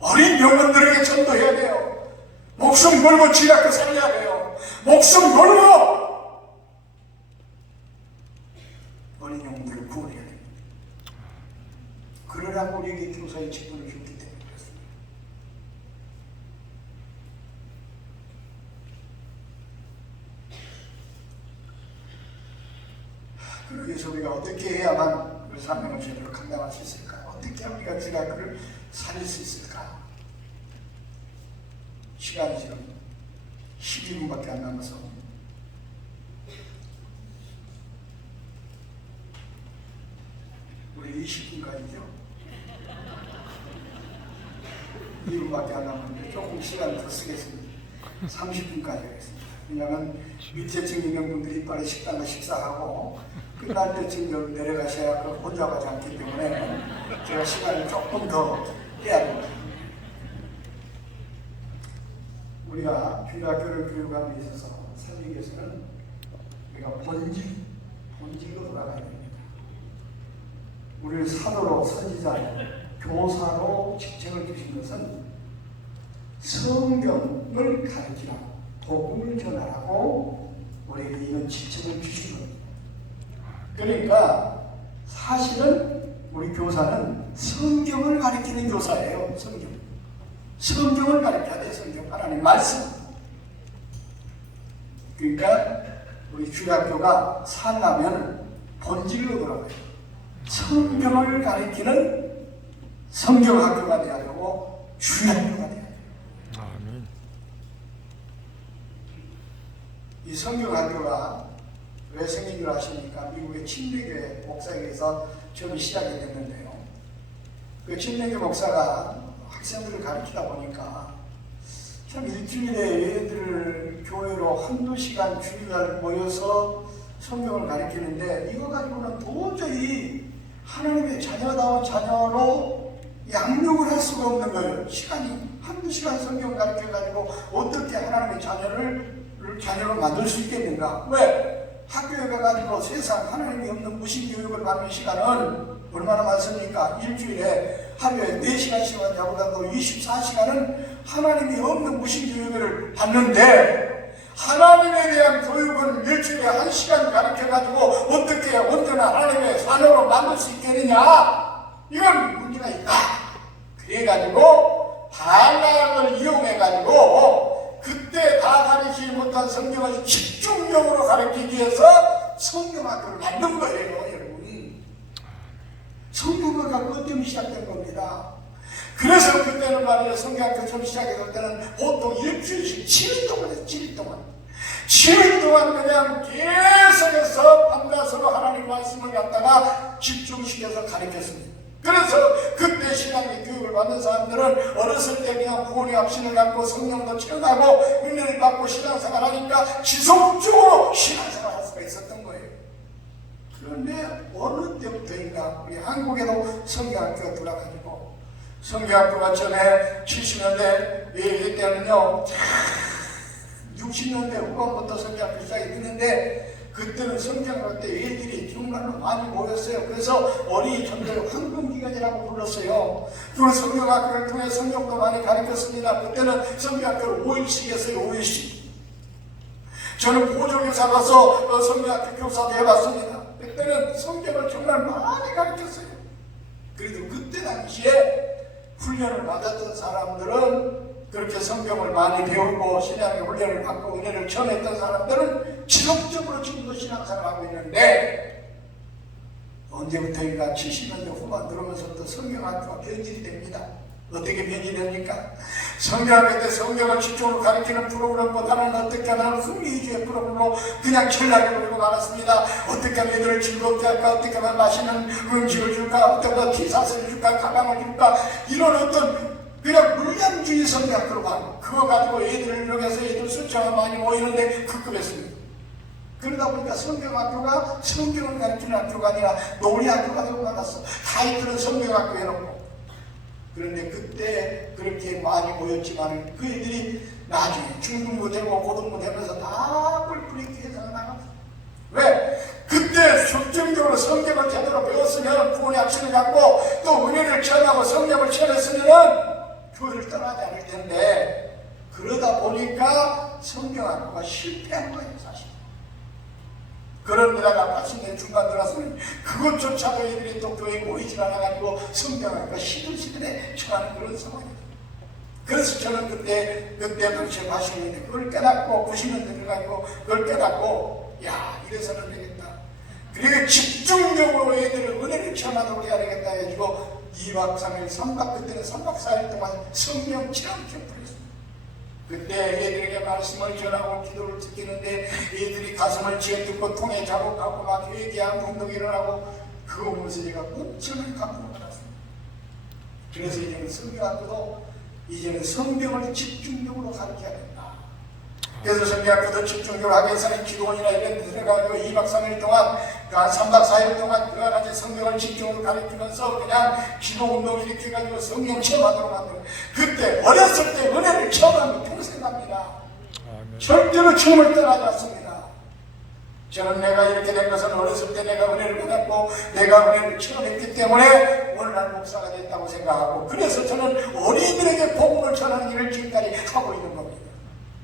어린 영혼들에게 전도해야 돼요. 목숨 걸고 지략도 살려야 돼요. 목숨 걸고 어린 영혼들을 구원해야 됩니다. 그러라고 우리에게 교사의 직분을 줬기 때문에 그렇습니다. 그러기 위해서 우리가 어떻게 해야만 그 사명을 제대로 감당할 수 있을까? 어떻게 우리가 제가 그를 살릴 수 있을까? 시간이 지금 12분밖에 안 남아서 우리 20분까지죠? 2분밖에 안 남았는데 조금 시간 더 쓰겠습니다. 30분까지 하겠습니다. 왜냐하면 밑에층 있는 분들이 빨리 식당과 식사하고 끝날 때쯤 여기 내려가셔야 혼자 가지 않기 때문에 제가 시간을 조금 더 해야 됩니다. 우리가 주일학교를 교육하는 데 있어서 선생님께서는 우리가 본질로 돌아가야 됩니다. 우리를 사도로, 선지자로, 교사로 직책을 주신 것은 성경을 가르치라고, 복음을 전하라고 우리에게 이런 직책을 주신 겁니다. 그러니까 사실은 우리 교사는 성경을 가르치는 교사예요. 성경을 가르쳐야 돼. 성경, 하나님 말씀. 그러니까 우리 주일학교가 살려면 본질로 돌아가요. 성경을 가르치는 성경학교가 돼야 되고 주일학교가 돼야 돼요. 아멘. 이 성경학교가 왜 생긴 줄 아십니까? 미국의 침례교회 목사에게서 처음 시작이 됐는데요. 그 침례교 목사가 학생들을 가르치다 보니까 참 일주일에 얘들을 교회로 한두 시간 주일날 모여서 성경을 가르치는데 이거 가지고는 도저히 하나님의 자녀다운 자녀로 양육을 할 수가 없는 거예요. 시간이 한두 시간 성경 가르쳐가지고 어떻게 하나님의 자녀로 만들 수 있겠는가? 왜? 학교에 가가지고 세상 하나님이 없는 무신교육을 받는 시간은 얼마나 많습니까? 일주일에 하루에 4시간씩만 자보다도 24시간은 하나님이 없는 무신교육을 받는데 하나님에 대한 교육은 일주일에 1시간 가르쳐가지고 어떻게 언제나 하나님의 자녀로 만들 수 있겠느냐? 이건 문제가 있다. 그래가지고 방학을 이용해가지고 그때 다 가르치지 못한 성경을 집중적으로 가르치기 위해서 성경학교를 만든 거예요, 여러분. 성경학교가 그것 때문에 시작된 겁니다. 그래서 그때는 말이에요, 성경학교 처음 시작했을 때는 보통 일주일씩 7일 동안 했어요, 7일 동안. 7일 동안 그냥 계속해서 밤낮으로 하나님 말씀을 갖다가 집중시켜서 가르쳤습니다. 그래서 그때 신앙의 교육을 받는 사람들은 어렸을 때 그냥 부모님 확신을 갖고 성령도 체험하고 은혜를 받고 신앙생활 하니까 지속적으로 신앙생활 할 수가 있었던 거예요. 그런데 어느 때부터인가 우리 한국에도 성경학교가 돌아가지고 성경학교가 전에 70년대 이때는요 60년대 후반부터 성경학교 시작이 됐는데 그때는 성경학교 때 애들이 정말로 많이 모였어요. 그래서 어린이 전도의 황금기간이라고 불렀어요. 그 성경학교를 통해 성경도 많이 가르쳤습니다. 그때는 성경학교를 5일씩 했어요. 5일씩. 저는 보조교사 가서 성경학교 교사도 해봤습니다. 그때는 성경을 정말 많이 가르쳤어요. 그래도 그때 당시에 훈련을 받았던 사람들은 그렇게 성경을 많이 배우고 신앙의 훈련을 받고 은혜를 체험했던 사람들은 지속적으로 지금도 신앙생활을 하고 있는데 언제부터인가 70년대 후반 들어오면서부터 성경학교가 변질이 됩니다. 어떻게 변질됩니까? 성경학교 때 성경을 집중으로 가르치는 프로그램보다는 어떻게 하면 흥미 위주의 프로그램으로 그냥 전략을 걸고 말았습니다. 어떻게 하면 애들을 즐겁게 할까? 어떻게 하면 맛있는 음식을 줄까? 어떻게 하면 티샷을 줄까? 가방을 줄까? 이런 어떤 그냥 물량주의 성경학교로 가고 그거 가지고 애들을 이용해서 애들 숫자가 많이 모이는데 급급했습니다. 그러다 보니까 성경학교가 성경을 가르치는 학교가 아니라 놀이학교가 되고 말았어. 타이틀은 성경학교 해놓고. 그런데 그때 그렇게 많이 모였지만 그 애들이 나중에 중등부 되고 고등부 되면서 다 뿔뿔이 해서 나갔어. 왜? 그때 집중적으로 성경을 제대로 배웠으면 부모의 확신을 갖고 또 은혜를 체험하고 성경을 체험했으면 교회를 떠나지 않을 텐데 그러다 보니까 성경학교가 실패한 거예요, 사실. 그런 데다가 80년 중반 들어서는 그것조차도 애들이 또 교회에 모이질 않아가지고 성경학교가 시들시들해 처하는 그런 상황이에요. 그래서 저는 그때 당시에 80년대 그걸 깨닫고 90년대 들어가지고 그걸 깨닫고 야 이래서는 안 되겠다. 그리고 집중적으로 애들을 은혜를 체험하도록 해야 되겠다 해가지고 2박 3일, 3박 그때는 3박 4일 동안 성령 체험 캠프를 했습니다. 그때 애들에게 말씀을 전하고 기도를 지키는데 애들이 가슴을 지어듣고 통에 작업하고 막 회개하고 운동이 일어나고 그거 보면서 제가 엄청난 감동을 받았습니다. 그래서 이제는 성경학교도 이제는 성경을 집중적으로 가르쳐야 된다. 그래서 성경학교도 집중적으로 하기 위해서는 기도원이나 이런 데 들어가지고 2박 3일 동안 한 3박 4일 동안 그와 같이 성경을 집중적으로 가르치면서 그냥 기도운동 이렇게 해가지고 성경 체험하도록 만들어. 그때 어렸을 때 은혜를 체험하면 평생 갑니다. 아멘. 절대로 주님을 떠나지 않습니다. 저는 내가 이렇게 된 것은 어렸을 때 내가 은혜를 받았고 내가 은혜를 체험했기 때문에 오늘날 목사가 됐다고 생각하고, 그래서 저는 어린이들에게 복음을 전하는 일을 지금까지 하고 있는 겁니다.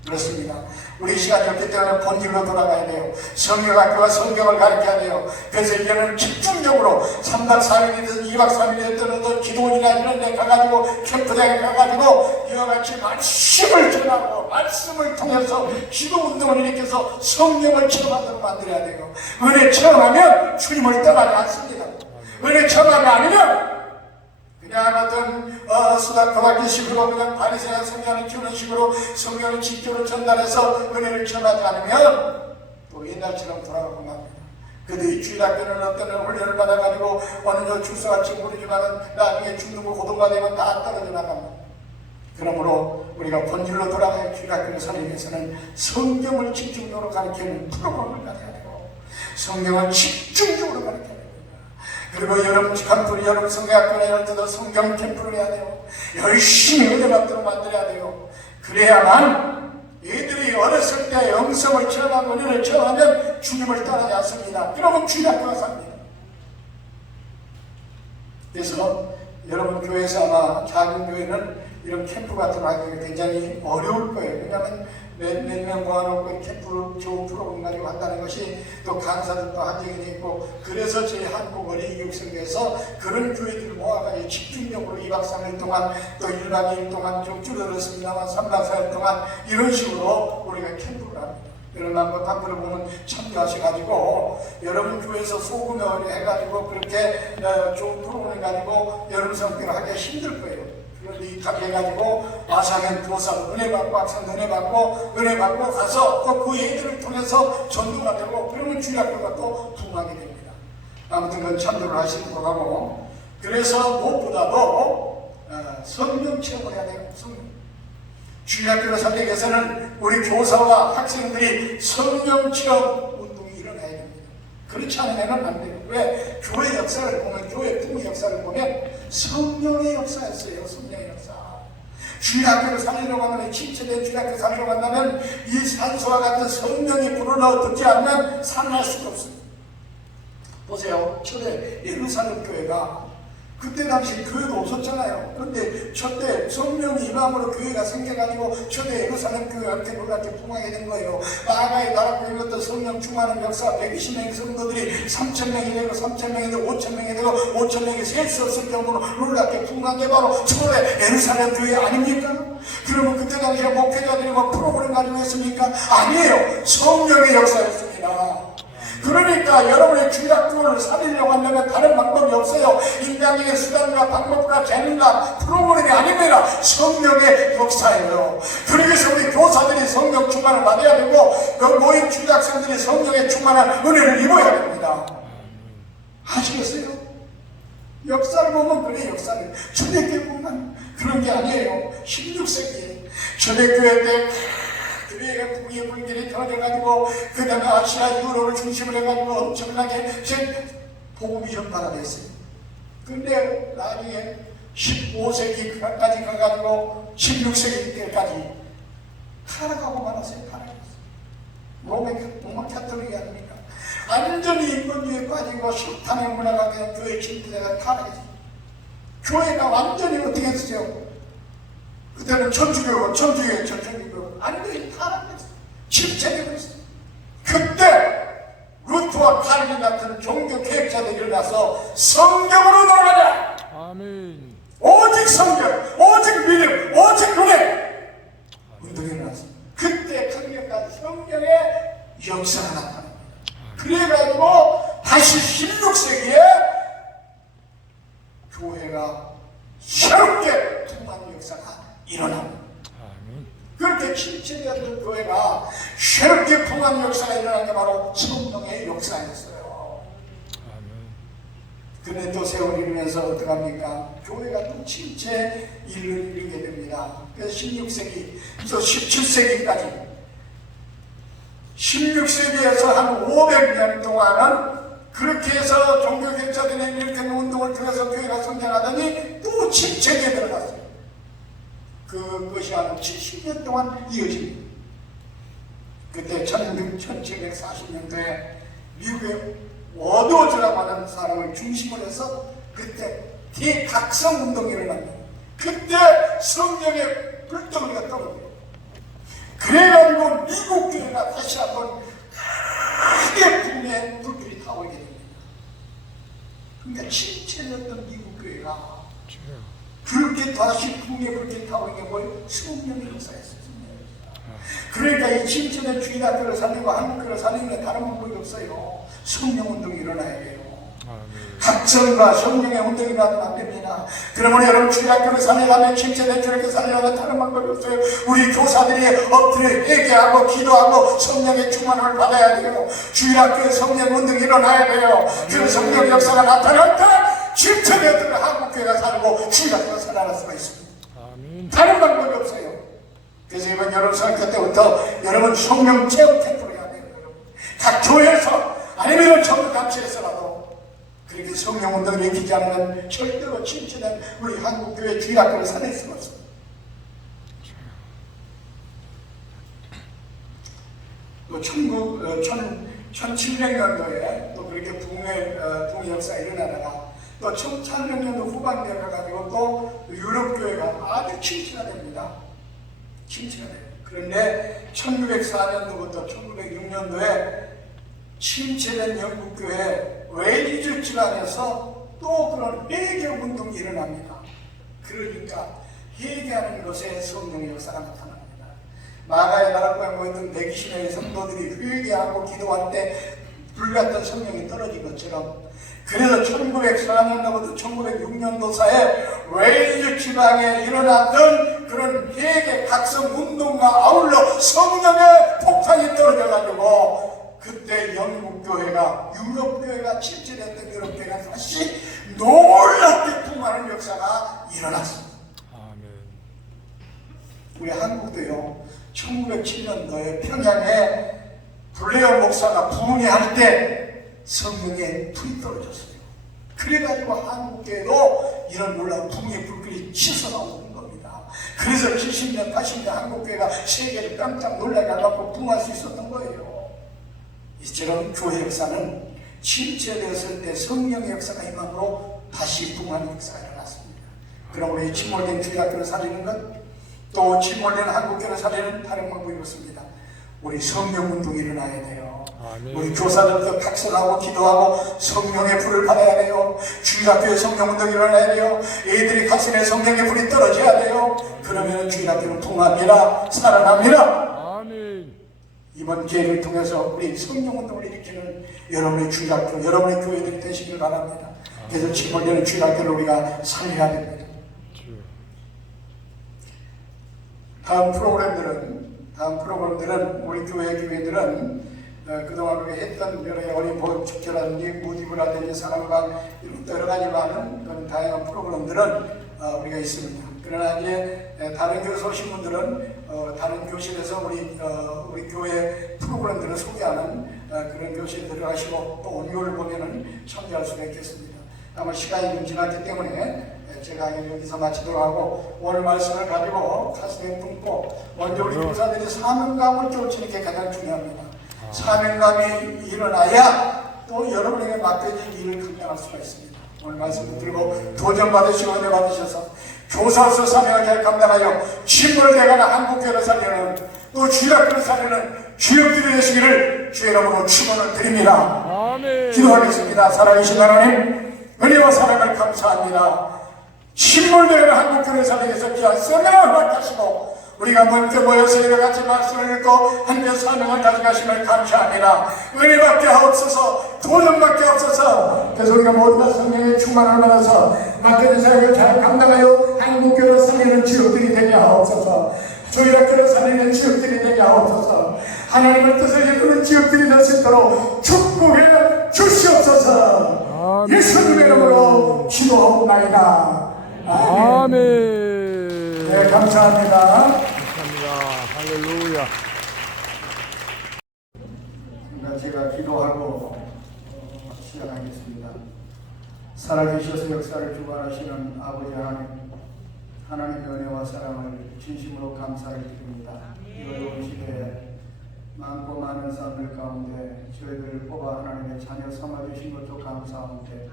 그렇습니다. 우리 시간이 없기 때문에 본질로 돌아가야 돼요. 성경학교와 성경을 가르쳐야 돼요. 그래서 이제는 집중적으로 3박 4일이든 2박 3일이든 기도원이나 이런 데 가가지고 캠프장에 가가지고 이와 같이 말씀을 전하고 말씀을 통해서 기도운동을 일으켜서 성경을 체험하도록 만들어야 돼요. 은혜 체험하면 주님을 떠나지 않습니다. 은혜 체험하면 아니면 그냥 어떤 수다커박기 식으로 그냥 바리새인 성경을 키우는 식으로 성경을 직교로 전달해서 은혜를 전하지 않으면 또 옛날처럼 돌아가고 맙니다. 그들이 주일학교는 어떤 훈련을 받아가지고 어느 저 출소할지 모르지만 나중에 중등부 고등가 되면 다 떨어져 나갑니다. 그러므로 우리가 본질로 돌아가야 주일학교를 사는 위해서는 성경을 집중적으로 가르치는 프로그램을 가져야 되고 성경을 집중적으로 가르쳐야 됩니다. 그리고 여러분 간부리 여러분 성경학교나 이런 데도 성경 캠프를 해야 돼요. 열심히 은혜 받도록 만들어야 돼요. 그래야만 얘들이 어렸을 때 영성을 체험하고 은혜를 체험하면 주님을 따르지 않습니다. 그러면 주일학교가 삽니다. 그래서 여러분 교회에서 아마 작은 교회는 이런 캠프 같은 거 하기 굉장히 어려울 거예요. 왜냐하면 몇 명 모아놓고 캠프를 좋은 프로그램 가지고 한다는 것이 또 강사들도 한정이 있고, 그래서 저희 한국 어린이교육성에서 그런 교회들을 모아가지고 집중적으로 2박 3일 동안 또 1박 2일 동안 좀 줄어들었습니다만 3박 4일 동안 이런 식으로 우리가 캠프를 합니다. 여러분 한번 한번을 보면 참여하셔가지고 여러분 교회에서 소금에 해가지고 그렇게 좋은 프로그램 가지고 여러분 성격을 하기가 힘들 거예요. 그런데 이 딱 해가지고 아사면 교사도 은혜 받고 학생도 은혜 받고 가서 또 그 얘기들을 통해서 전도가 되고, 그러면 주일학교가 또 부흥하게 됩니다. 아무튼 그건 참조를 하시는 거고, 그래서 무엇보다도 성경 체험을 해야 돼요. 성경. 주일학교를 살기 위해서는 우리 교사와 학생들이 성경 체험 운동이 일어나야 됩니다. 그렇지 않으면 안 돼요. 왜? 교회 역사를 보면, 교회 풍의 역사를 보면 성령의 역사였어요. 성령의 역사. 주일학교를 살리려고 하면, 침체된 주일학교 살리려고 한다면 이 산소와 같은 성령이 불어넣어 듣지 않으면 살아날 수가 없습니다. 보세요. 초대 예루살렘 교회가 그때 당시 교회가 없었잖아요. 그런데 저때 성령이 임함으로 교회가 생겨가지고 초대 예루살렘 교회한테 그렇게 부흥하게 된 거예요. 마가의 나라교회 것도 성령 충만한 역사 120명의 성도들이 3,000명이 되고 3,000명이 되고 5,000명이 되고 5,000명이 셀 수 없을 정도로 놀랍게 부흥한 게 바로 초대 예루살렘 교회 아닙니까? 그러면 그때 당시에 목회자들이 뭐 프로그램 가지고 했습니까? 아니에요. 성령의 역사였습니다. 그러니까 여러분의 주일학교를 살리려고 한다면 다른 방법이 없어요. 인간적인 수단과 방법과 재능과 프로그램이 아닙니다. 성령의 역사예요. 그러기 위해서 우리 교사들이 성령 충만을 받아야 되고, 그 모인 주일학생들이 성령의 충만한 은혜를 입어야 됩니다. 아시겠어요? 역사를 보면 그래. 역사를 초대교회 보면 그런 게 아니에요. 16세기에 초대교회 때 교회가 북의 불길이 터져가지고 그 다음에 아시아 유럽을 중심으로 해가지고 엄청나게 복음이 전파가 됐어요. 근데 나중에 15세기까지 가가지고 16세기 때까지 타락하고 말았어요. 타락했어요. 로마 카톨릭이 아닙니까? 완전히 인본주의에 빠지고 식탐의 문화가 그냥 교회 침투대가 타락했어요. 교회가 완전히 어떻게 했어요? 그때는 천주교였죠. 완전히 타락했어요. 침체되었어요. 그때 루트와 칼빈 같은 종교 개혁자들이 일어나서 성경으로 돌아가자. 아멘. 오직 성경, 오직 믿음, 오직 은혜 운동이 일어났어요. 그때 강력한 성경의 역사가 나타납니다. 그래가지고 다시 16세기에 교회가 새롭게 통하는 역사가 일어납니다. 그렇게 침체되었던 교회가 새롭게 풍한 역사가 일어난 게 바로 성령의 역사였어요. 근데 또 세월이 이르면서 어떡합니까? 교회가 또 침체 일을 이루게 됩니다. 그래서 16세기, 또 17세기까지 16세기에서 한 500년 동안은 그렇게 해서 종교개혁자들이 이렇게 운동을 들어서 교회가 성장하더니 또 침체기에 들어갔어요. 그것이 한 70년 동안 이어집니다. 그때 1740년도에 미국의 워드워즈라고 하는 사람을 중심으로 해서 그때 대각성 운동이 일어납니다. 그때 성령의 불덩이가 떨어져요. 그래가지고 미국 교회가 다시 한번 크게 붕의 불길이 타오르게 됩니다. 그러니까 침체였던 미국 교회가 그렇게 다시 붕의 불길이 타오르는 게 뭐예요? 성령의 역사였어요. 그러니까 이 침체된 주일학교를 살리고 한국교를 살리는 데 다른 방법이 없어요. 성령운동이 일어나야 돼요. 학설과 성령의 운동이 일어나면 안 됩니다. 그러면 여러분 주일학교를 살리려면 침체된 주일학교 살리려면 다른 방법이 없어요. 우리 교사들이 엎드려 회개하고 기도하고 성령의 충만을 받아야 돼요. 주일학교에 성령운동이 일어나야 돼요. 그 성령 역사가 나타날 때 침체되었던 한국교회가 살고 주일학교가 살아날 수가 있습니다. 다른 방법이 없어요. 그래서 이번 여러분 선교 때부터 여러분 성령 체험 캠프를 해야 돼요. 각 교회에서 아니면 전부 감시해서라도 그렇게 성령 운동을 일으키지 않으면 절대로 침체된 우리 한국교회 주일학교를 살릴 수가 없습니다. 또 1700년도에 또 그렇게 붕의 역사가 일어나다가 또 1800년도 후반 되어가지고 또 유럽교회가 아주 침체가 됩니다. 침체가 돼요. 그런데 1904년도부터 1906년도에 침체된 영국교회 웨일즈 지방에서 또 그런 회개 운동이 일어납니다. 그러니까 회개하는 것에 성령의 역사가 나타납니다. 마가의 나라과에 모였던 120명의 성도들이 회개하고 기도할 때 불같은 성령이 떨어진 것처럼 그래서 1904년도부터 1906년도 사이에 웨일즈 지방에 일어났던 그런 회개 각성 운동과 아울러 성령의 폭탄이 떨어져가지고 그때 영국교회가 유럽교회가 침체됐던 유럽교회가 다시 놀랍게 풍부하는 역사가 일어났습니다. 우리 한국도요 1907년도에 평양에 블레어 목사가 부흥회할 때 성령의 불이 떨어졌어요. 그래가지고 한국교회도 이런 놀라운 붕의 불길이 치솟아오는 겁니다. 그래서 70년, 80년 한국교회가 세계를 깜짝 놀라게 하고 붕할 수 있었던 거예요. 이처럼 교회 역사는 침체되었을 때 성령의 역사가 임함으로 다시 붕하는 역사가 일어났습니다. 그럼 우리 침몰된 주일학교를 살리는 것, 또 침몰된 한국교회를 살리는 다른 방법이 없습니다. 우리 성령운동이 일어나야 돼요. 우리 교사들도 각성하고 기도하고 성령의 불을 받아야 돼요. 주일학교에 성령운동이 일어나야 돼요. 애들이 가슴에 성령의 불이 떨어져야 돼요. 그러면 주일학교는 통합니다. 살아납니다. 아멘. 이번 기회를 통해서 우리 성령운동을 일으키는 여러분의 주일학교, 여러분의 교회들이 되시길 바랍니다. 그래서 침몰되는 주일학교를 우리가 살려야 됩니다. 다음 프로그램들은 우리 교회들은 그동안 우리가 했던 여러 어린 보육축제라든지 무디브라든지 사랑과 여러 가지 많은 그런 다양한 프로그램들은 우리가 있습니다. 그러나 이제 다른 교회 오신 분들은 다른 교실에서 우리 교회 프로그램들을 소개하는 그런 교실에 들어가시고 또 온유를 보면은 참여할 수가 있겠습니다. 아마 시간이 좀 지났기 때문에 제가 여기서 마치도록 하고 오늘 말씀을 가지고 가슴에 품고 먼저 우리 교사들이 사명감을 쫓는 게 가장 중요합니다. 사명감이 일어나야 또 여러분에게 맡겨진 일을 감당할 수가 있습니다. 오늘 말씀을 들고 도전 받으시고 은혜 받으셔서 교사로서 사명을 잘 감당하여 침몰되거나 한국교회를 살리는 또 주일학교를 살리는 주역들이 되시기를 주의 이름으로 축원을 드립니다. 아멘. 기도하겠습니다. 살아계신 하나님 은혜와 사랑을 감사합니다. 침몰되는 한국교회를 살리기 위해서 귀한 성령을 허락하시고 우리가 먼저 모여서 이와 같이 말씀을 읽고 함께 사명을 가져가심을 감사합니다. 은혜밖에 없어서 도전밖에 없어서 그래서 우리가 모두가 성령의 충만을 받아서 맡겨진 사역을 잘 감당하여 한국교회를 살리는 주역들이 되게 하옵소서. 주일학교를 살리는 주역들이 되게 하옵소서. 하나님의 뜻을 이루는 주역들이 될 수 있도록 축복해 주시옵소서. 아멘. 예수님의 이름으로 기도하옵나이다. 아멘. 네, 감사합니다. 감사합니다. 할렐루야. 제가 기도하고 시작하겠습니다. 살아계셔서 역사를 주관하시는 아버지 하나님, 하나님의 은혜와 사랑을 진심으로 감사를 드립니다. 이 어려운 시대에 많고 많은 사람들 가운데 저희들을 뽑아 하나님의 자녀 삼아주신 것도 감사한데,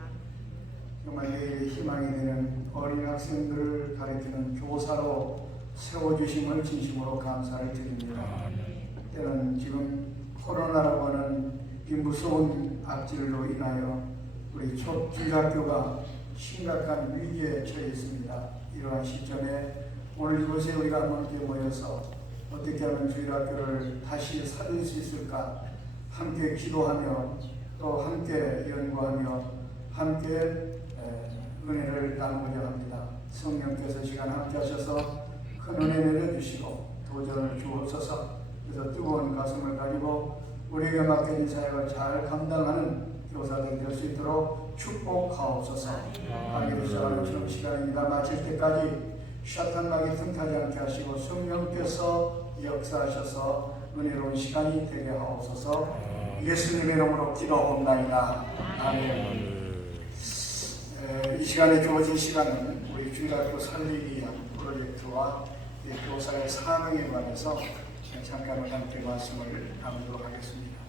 정말 내일의 희망이 되는 어린 학생들을 가르치는 교사로 세워주심을 진심으로 감사를 드립니다. 때는 지금 코로나라고 하는 이 무서운 악질로 인하여 우리 초중학교가 심각한 위기에 처해 있습니다. 이러한 시점에 오늘 이곳에 우리가 함께 모여서 어떻게 하면 저희 학교를 다시 살릴 수 있을까 함께 기도하며 또 함께 연구하며 함께 은혜를 나누고자 합니다. 성령께서 시간 함께 하셔서 큰 은혜 내려주시고 도전을 주옵소서. 그래서 뜨거운 가슴을 가지고 우리에게 맡겨진 사역을 잘 감당하는 교사들이 될 수 있도록 축복하옵소서. 하기를 시작하는 지금 시간입니다. 마칠 때까지 샤탄막이 틈타지 않게 하시고 성령께서 역사하셔서 은혜로운 시간이 되게 하옵소서. 예수님의 이름으로 기도하옵나이다. 아멘. 이 시간에 주어진 시간은 우리 주일학교 살리기 위한 프로젝트와 교사의 사명에 관해서 잠깐 함께 말씀을 나누도록 하겠습니다.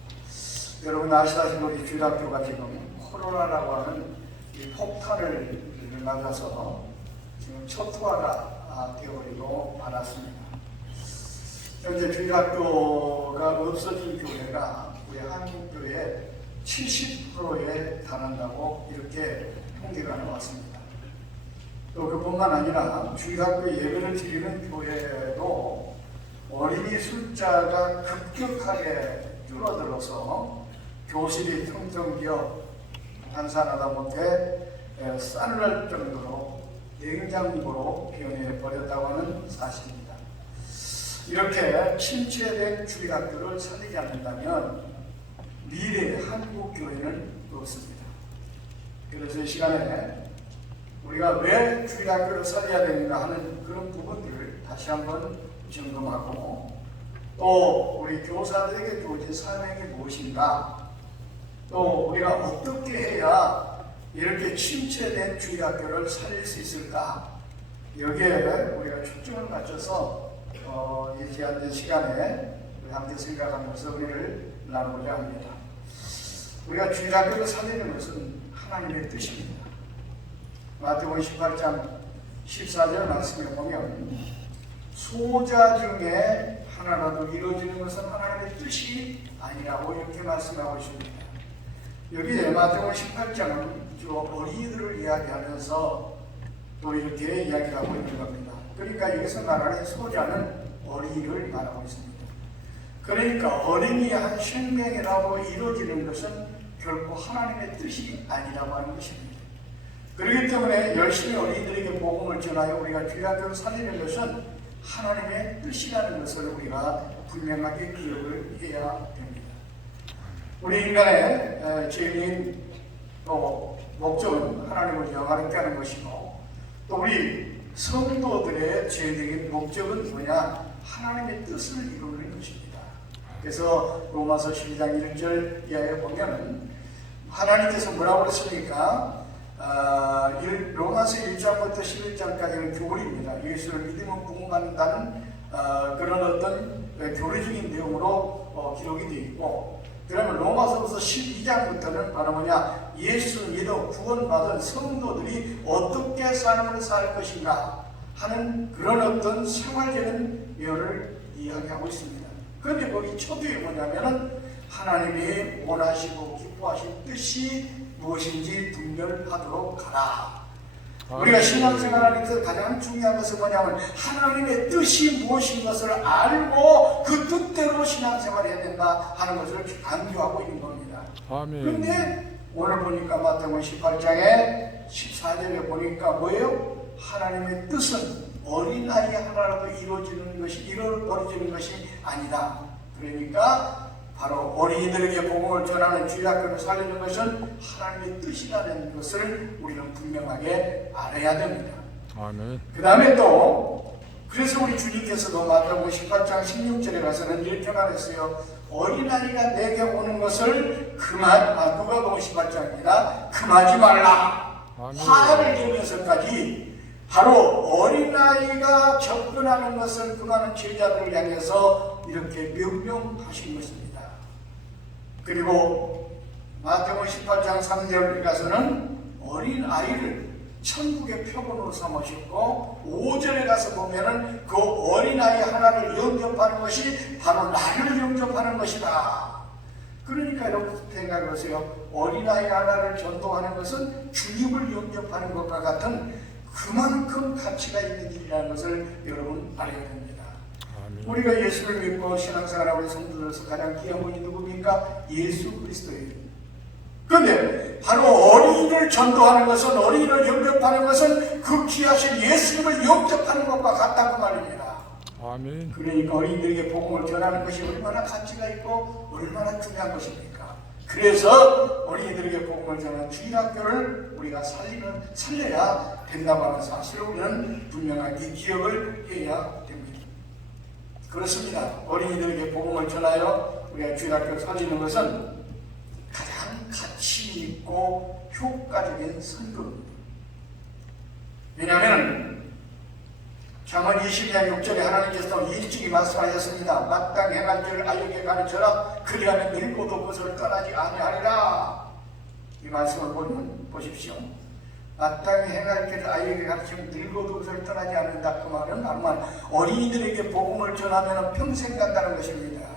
여러분 아시다시피 우리 주일학교가 지금 코로나라고 하는 이 폭탄을 맞아서 지금 초토화가 되어버리고 말았습니다. 현재 주일학교가 없어진 교회가 우리 한국교회의 70%에 달한다고 이렇게 통계가 나왔습니다. 또 그뿐만 아니라 주일학교 예배를 드리는 교회도 어린이 숫자가 급격하게 줄어들어서 교실이 텅텅 비어 한산하다 못해 싸늘할 정도로 냉장고로 변해버렸다고 하는 사실입니다. 이렇게 침체된 주일학교를 살리지 않는다면 미래의 한국교회는 없습니다. 그래서 이 시간에 우리가 왜 주일학교를 살려야 되는가 하는 그런 부분들을 다시 한번 점검하고, 또 우리 교사들에게 주어진 사명이 무엇인가, 또 우리가 어떻게 해야 이렇게 침체된 주일학교를 살릴 수 있을까, 여기에 우리가 초점을 맞춰서 이 제한된 시간에 우리 함께 생각하면서 은혜를 나누고자 합니다. 우리가 주일학교를 살리는 것은 하나님의 뜻입니다. 마태복음 18장 14절 말씀에 보면 소자 중에 하나라도 이루어지는 것은 하나님의 뜻이 아니라고 이렇게 말씀하고 있습니다. 여기에 마태복음 18장은 어린이들을 이야기하면서 또 이렇게 이야기하고 있는 겁니다. 그러니까 여기서 말하는 소자는 어린이를 말하고 있습니다. 그러니까 어린이의 한 생명이라고 이루어지는 것은 결코 하나님의 뜻이 아니라고 하는 것입니다. 그렇기 때문에 열심히 어린이들에게 복음을 전하여 우리가 주일학교를 살리는 것은 하나님의 뜻이라는 것을 우리가 분명하게 기억을 해야 됩니다. 우리 인간의 죄인 또 목적은 하나님을 영화롭게 하는 것이고, 또 우리 성도들의 죄적인 목적은 뭐냐? 하나님의 뜻을 이루는 것입니다. 그래서 로마서 12장 1절 이하에 보면 하나님께서 뭐라고 그랬습니까? 로마서 1장부터 11장까지는 교리입니다. 예수를 믿으면 구원받는다는 그런 어떤 교리적인 내용으로 기록이 되어 있고, 그러면 로마서부터 12장부터는 바로 뭐냐? 예수 믿어 구원받은 성도들이 어떻게 삶을 살 것인가 하는 그런 어떤 생활적인 면을 이야기하고 있습니다. 그런데 거기 초두에 뭐냐면은 하나님이 원하시고 기뻐하신 뜻이 무엇인지 분별하도록 하라. 우리가 신앙생활할 때 가장 중요한 것은 뭐냐면 하나님의 뜻이 무엇인 것을 알고 그 뜻대로 신앙생활해야 된다 하는 것을 강조하고 있는 겁니다. 그런데 오늘 보니까 마태복음 18장에 14절에 보니까 뭐예요? 하나님의 뜻은 어린아이 하나라도 이루어지는 것이 아니다. 그러니까 바로 어린이들에게 복음을 전하는 주일학교를 살리는 것은 하나님의 뜻이라는 것을 우리는 분명하게 알아야 됩니다. 아멘. 그 다음에 또 그래서 우리 주님께서도 마태복음 18장 16절에 가서는 이렇게 말했어요. 어린아이가 내게 오는 것을 누가복음 18장입니다. 금하지 말라. 아멘. 화를 내면서까지 바로 어린아이가 접근하는 것을 금하는 제자들을 향해서 이렇게 명령하신 것입니다. 그리고 마태복음 18장 3절에 가서는 어린아이를 천국의 표본으로 삼으셨고 5절에 가서 보면은 그 어린아이 하나를 영접하는 것이 바로 나를 영접하는 것이다. 그러니까 여러분 생각해보세요. 어린아이 하나를 전도하는 것은 주님을 영접하는 것과 같은 그만큼 가치가 있는 일이라는 것을 여러분 알아야 됩니다. 아멘. 우리가 예수를 믿고 신앙생활하고 성도들로서 가장 귀한 분이 누굽니까? 예수 그리스도예요. 그런데 바로 어린이를 전도하는 것은, 어린이를 영접하는 것은 그 귀하신 예수님을 영접하는 것과 같다고 말입니다. 아멘. 그러니까 어린이들에게 복음을 전하는 것이 얼마나 가치가 있고 얼마나 중요한 것입니까? 그래서 어린이들에게 복음을 전하는 주일학교를 우리가 살려야 된다고 하는 사실을 우리는 분명하게 기억을 해야 됩니다. 그렇습니다. 어린이들에게 복음을 전하여 우리가 주일학교를 살리는 것은 가장 가치 있고 효과적인 선거입니다. 왜냐하면 잠언 22장 6절에 하나님께서 일찍이 말씀하셨습니다. 마땅히 행할 길을 아이에게 가르쳐라. 그리하면 늙어도 그것을 떠나지 아니하리라. 이 말씀을 보십시오. 마땅히 행할 길을 아이에게 가르치면 늙어도 그것을 떠나지 않는다. 그 말은 바로 어린이들에게 복음을 전하면 평생 간다는 것입니다.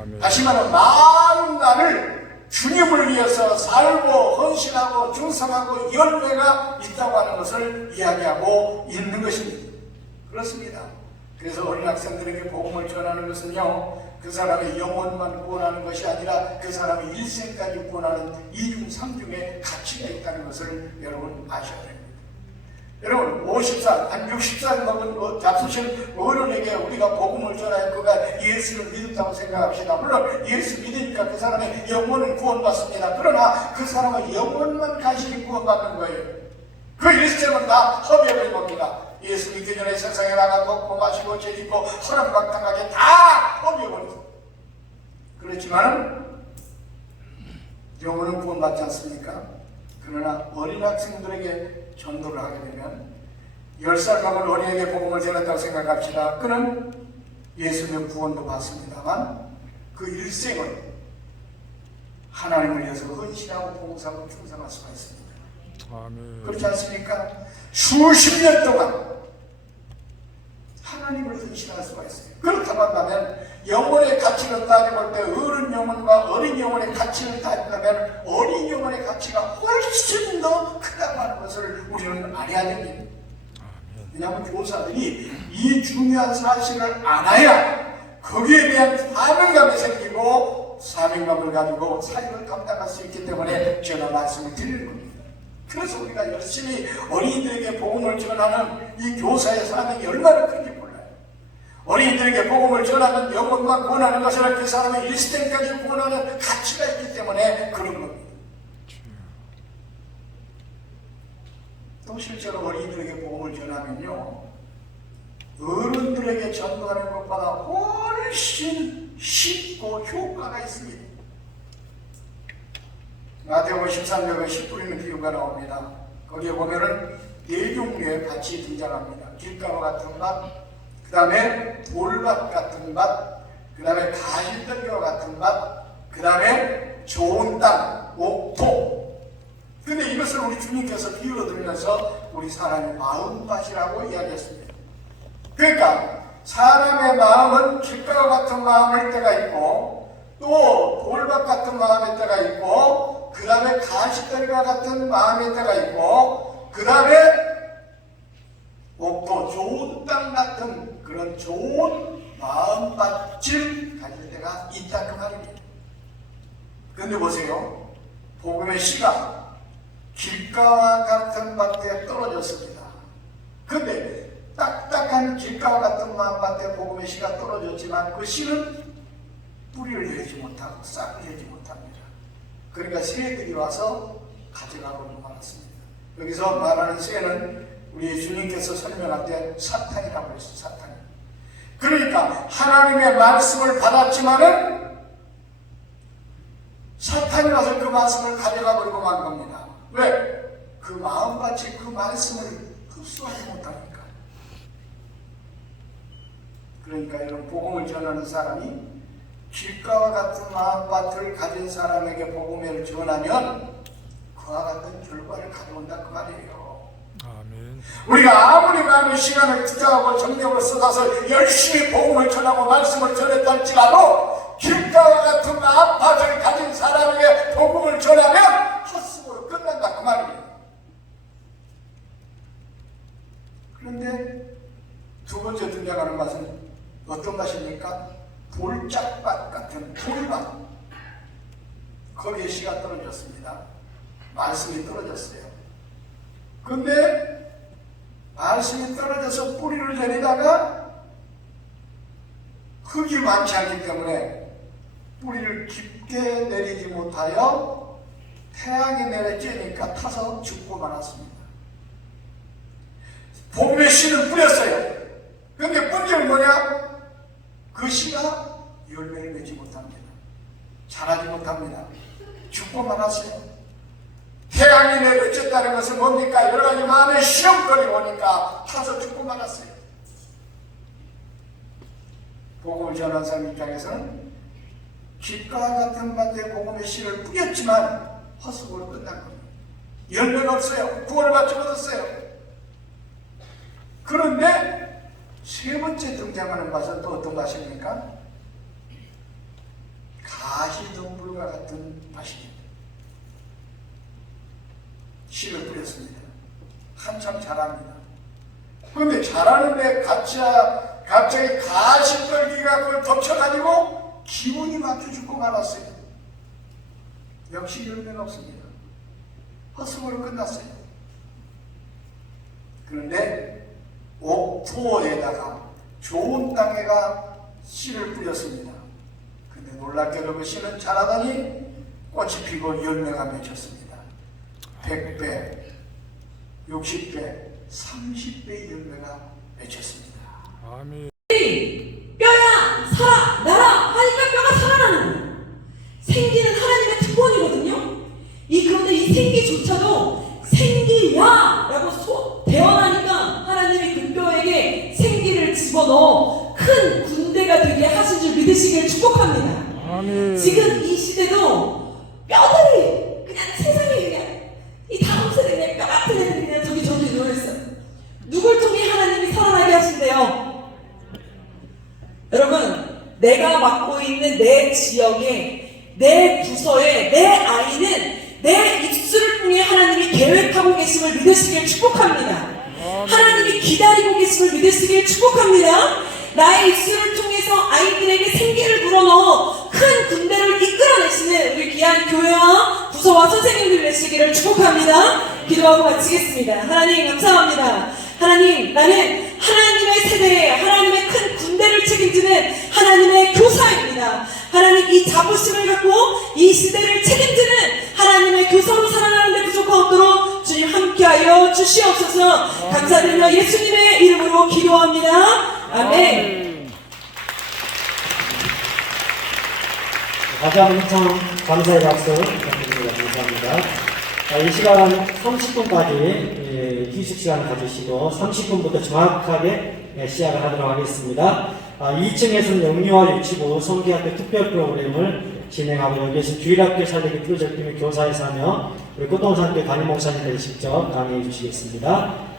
아멘. 다시 말하면 많은 날을 주님을 위해서 살고 헌신하고 충성하고 열매가 있다고 하는 것을 이야기하고 있는 것입니다. 그렇습니다. 그래서 어린 학생들에게 복음을 전하는 것은요, 그 사람의 영혼만 구원하는 것이 아니라 그 사람의 일생까지 구원하는 이중 삼중의 가치가 있다는 것을 여러분 아셔야 됩니다. 여러분 50살, 한 60살 먹은 잡수신 어른에게 우리가 복음을 전하여 그가 예수를 믿었다고 생각합시다. 물론 예수 믿으니까 그 사람의 영혼은 구원받습니다. 그러나 그 사람의 영혼만 간신히 구원받는 거예요. 그 일생은 다 허비해버린 겁니다. 예수 믿기 전에 세상에 나가 먹고 마시고 죄짓고 허랑방탕하게 다 허비해버렸어요. 그렇지만 영혼은 구원받지 않습니까? 그러나 어린 학생들에게 전도를 하게 되면 10살 먹은 어린에게 복음을 전했다고 생각합시다. 그는 예수님의 구원도 받습니다만 그 일생을 하나님을 위해서 헌신하고 봉사하고 충성할 수가 있습니다. 아멘. 그렇지 않습니까? 수십 년 동안 하나님을 헌신할 수가 있어요. 그렇다고 한다면 영혼의 가치를 따져볼 때 어른 영혼과 어린 영혼의 가치를 따진다면 어린 영혼의 가치가 훨씬 더 크다고 하는 것을 우리는 알아야 됩니다. 왜냐하면 교사들이 이 중요한 사실을 알아야 거기에 대한 사명감이 생기고 사명감을 가지고 사역을 감당할 수 있기 때문에 제가 말씀을 드리는 겁니다. 그래서 우리가 열심히 어린이들에게 복음을 전하는 이 교사의 사명이 얼마나 큰지 몰라요. 어린이들에게 복음을 전하는 영혼만 구원하는 것이 아니라 그 사람의 일생까지 구원하는 가치가 있기 때문에 그런 겁니다. 또 실제로 어린이들에게 복음을 전하면요, 어른들에게 전도하는 것보다 훨씬 쉽고 효과가 있습니다. 마태복음 13장에 씨 뿌리는 비유가 나옵니다. 거기에 보면은 네 종류의 밭이 등장합니다. 길가와 같은 밭, 그 다음에 돌밭 같은 밭, 그 다음에 가시떨기와 같은 밭, 그 다음에 좋은 땅, 옥토. 근데 이것을 우리 주님께서 비유로 들면서 우리 사람의 마음밭이라고 이야기했습니다. 그러니까 사람의 마음은 길가와 같은 마음일 때가 있고, 또 돌밭 같은 마음일 때가 있고, 그 다음에 가시떨기와 같은 마음일 때가 있고, 그 다음에 옥토, 좋은 땅 같은 그런 좋은 마음밭을 가질 때가 있다 그 말입니다. 그런데 보세요, 복음의 씨가 길가와 같은 밭에 떨어졌습니다. 그런데 딱딱한 길가와 같은 마음밭에 복음의 씨가 떨어졌지만 그 씨는 뿌리를 내지 못하고 싹을 내지 못합니다. 그러니까 새들이 와서 가져가고 말았습니다. 여기서 말하는 새는 우리 주님께서 설명할 때 사탄이라고 했어요. 사탄. 그러니까 하나님의 말씀을 받았지만은 사탄이 와서 그 말씀을 가져가 버리고 만 겁니다. 왜? 그 마음같이 그 말씀을 흡수하지 못하니까. 그러니까 이런 복음을 전하는 사람이 길가와 같은 마음밭을 가진 사람에게 복음을 전하면 그와 같은 결과를 가져온다 그 말이에요. 아멘. 우리가 아무리 많은 시간을 투자하고 정력을 쏟아서 열심히 복음을 전하고 말씀을 전했다 할지라도 길가와 같은 마음밭을 가진 사람에게 복음을 전하면 헛수고로 끝난다 그 말이에요. 그런데 두 번째 등장하는 맛은 어떤 맛입니까? 돌짝밭 같은 돌밭. 거기에 씨가 떨어졌습니다. 말씀이 떨어졌어요. 근데 말씀이 떨어져서 뿌리를 내리다가 흙이 많지 않기 때문에 뿌리를 깊게 내리지 못하여 태양이 내려쬐니까 타서 죽고 말았습니다. 복음의 씨는 뿌렸어요. 근데 문제는 뭐냐? 그 씨가 열매를 맺지 못합니다. 자라지 못합니다. 죽고 말았어요. 태양이 내려쬐다는 것은 뭡니까? 여러 가지 마음의 시험거리 오니까 타서 죽고 말았어요. 복음을 전한 사람 입장에서는 길가 같은 밭에 복음의 씨를 뿌렸지만 헛수고로 끝난 겁니다. 열매가 없어요. 구원을 받지 못했어요. 그런데 세 번째 등장하는 밭은 또 어떤 밭입니까? 가시덤불과 같은 밭입니다. 씨를 뿌렸습니다. 한참 자랍니다. 그런데 자라는데 갑자기 가시떨기가 그걸 덮쳐가지고 기분이 막혀 죽고 말았어요. 역시 열매가 없습니다. 헛수고로 끝났어요. 그런데 옥토에다가 좋은 땅에가 씨를 뿌렸습니다. 근데 놀랍게도 그 씨는 자라더니 꽃이 피고 열매가 맺혔습니다. 100배, 60배, 30배의 열매가 맺혔습니다. 아멘. 뼈야 살아 나라 하니까 뼈가 살아나는 생기는 하나님의 특권이거든요. 그런데 이 생기조차도 생기야라고 대언하니까 하나님이 그 뼈에게 생기를 집어넣어 큰 군대가 되게 하신 줄 믿으시길 축복합니다. 아멘. 지금 이 시대도 뼈들이 그냥 세상에 그냥 이 다음 세대 그냥 뼈 같은 애들이 그냥 저기 누워있어요. 누굴 통해 하나님이 살아나게 하신대요? 여러분, 내가 맡고 있는 내 지역에, 내 부서에, 내 아이는 내 입술을 통해 하나님이 계획하고 계심을 믿으시길 축복합니다. 하나님이 기다리고 계심을 믿으시길 축복합니다. 나의 입술을 통해서 아이들에게 생기를 불어넣어 큰 군대를 이끌어내시는 우리 귀한 교회와 부서와 선생님들 되시기를 축복합니다. 기도하고 마치겠습니다. 하나님 감사합니다. 하나님, 나는 하나님의 세대에 하나님의 큰 군대를 책임지는 하나님의 교사입니다. 하나님, 이 자부심을 갖고 이 시대를 책임지는 하나님의 교사로 살아가는 데 부족하도록 주님 함께하여 주시옵소서. 감사드리며 예수님의 이름으로 기도합니다. 아멘. 다시 한번 항상 감사의 박수 부탁드립니다. 감사합니다. 이 시간 30분까지 휴식 시간 가지시고 30분부터 정확하게 시작을 하도록 하겠습니다. 2층에서는 영유아 유치부 성기학교 특별 프로그램을 진행하고 여기 계신 주일학교 살리기 프로젝트 및 교사에서 하며 우리 꽃동산교 담임 목사님들이 직접 강의해 주시겠습니다.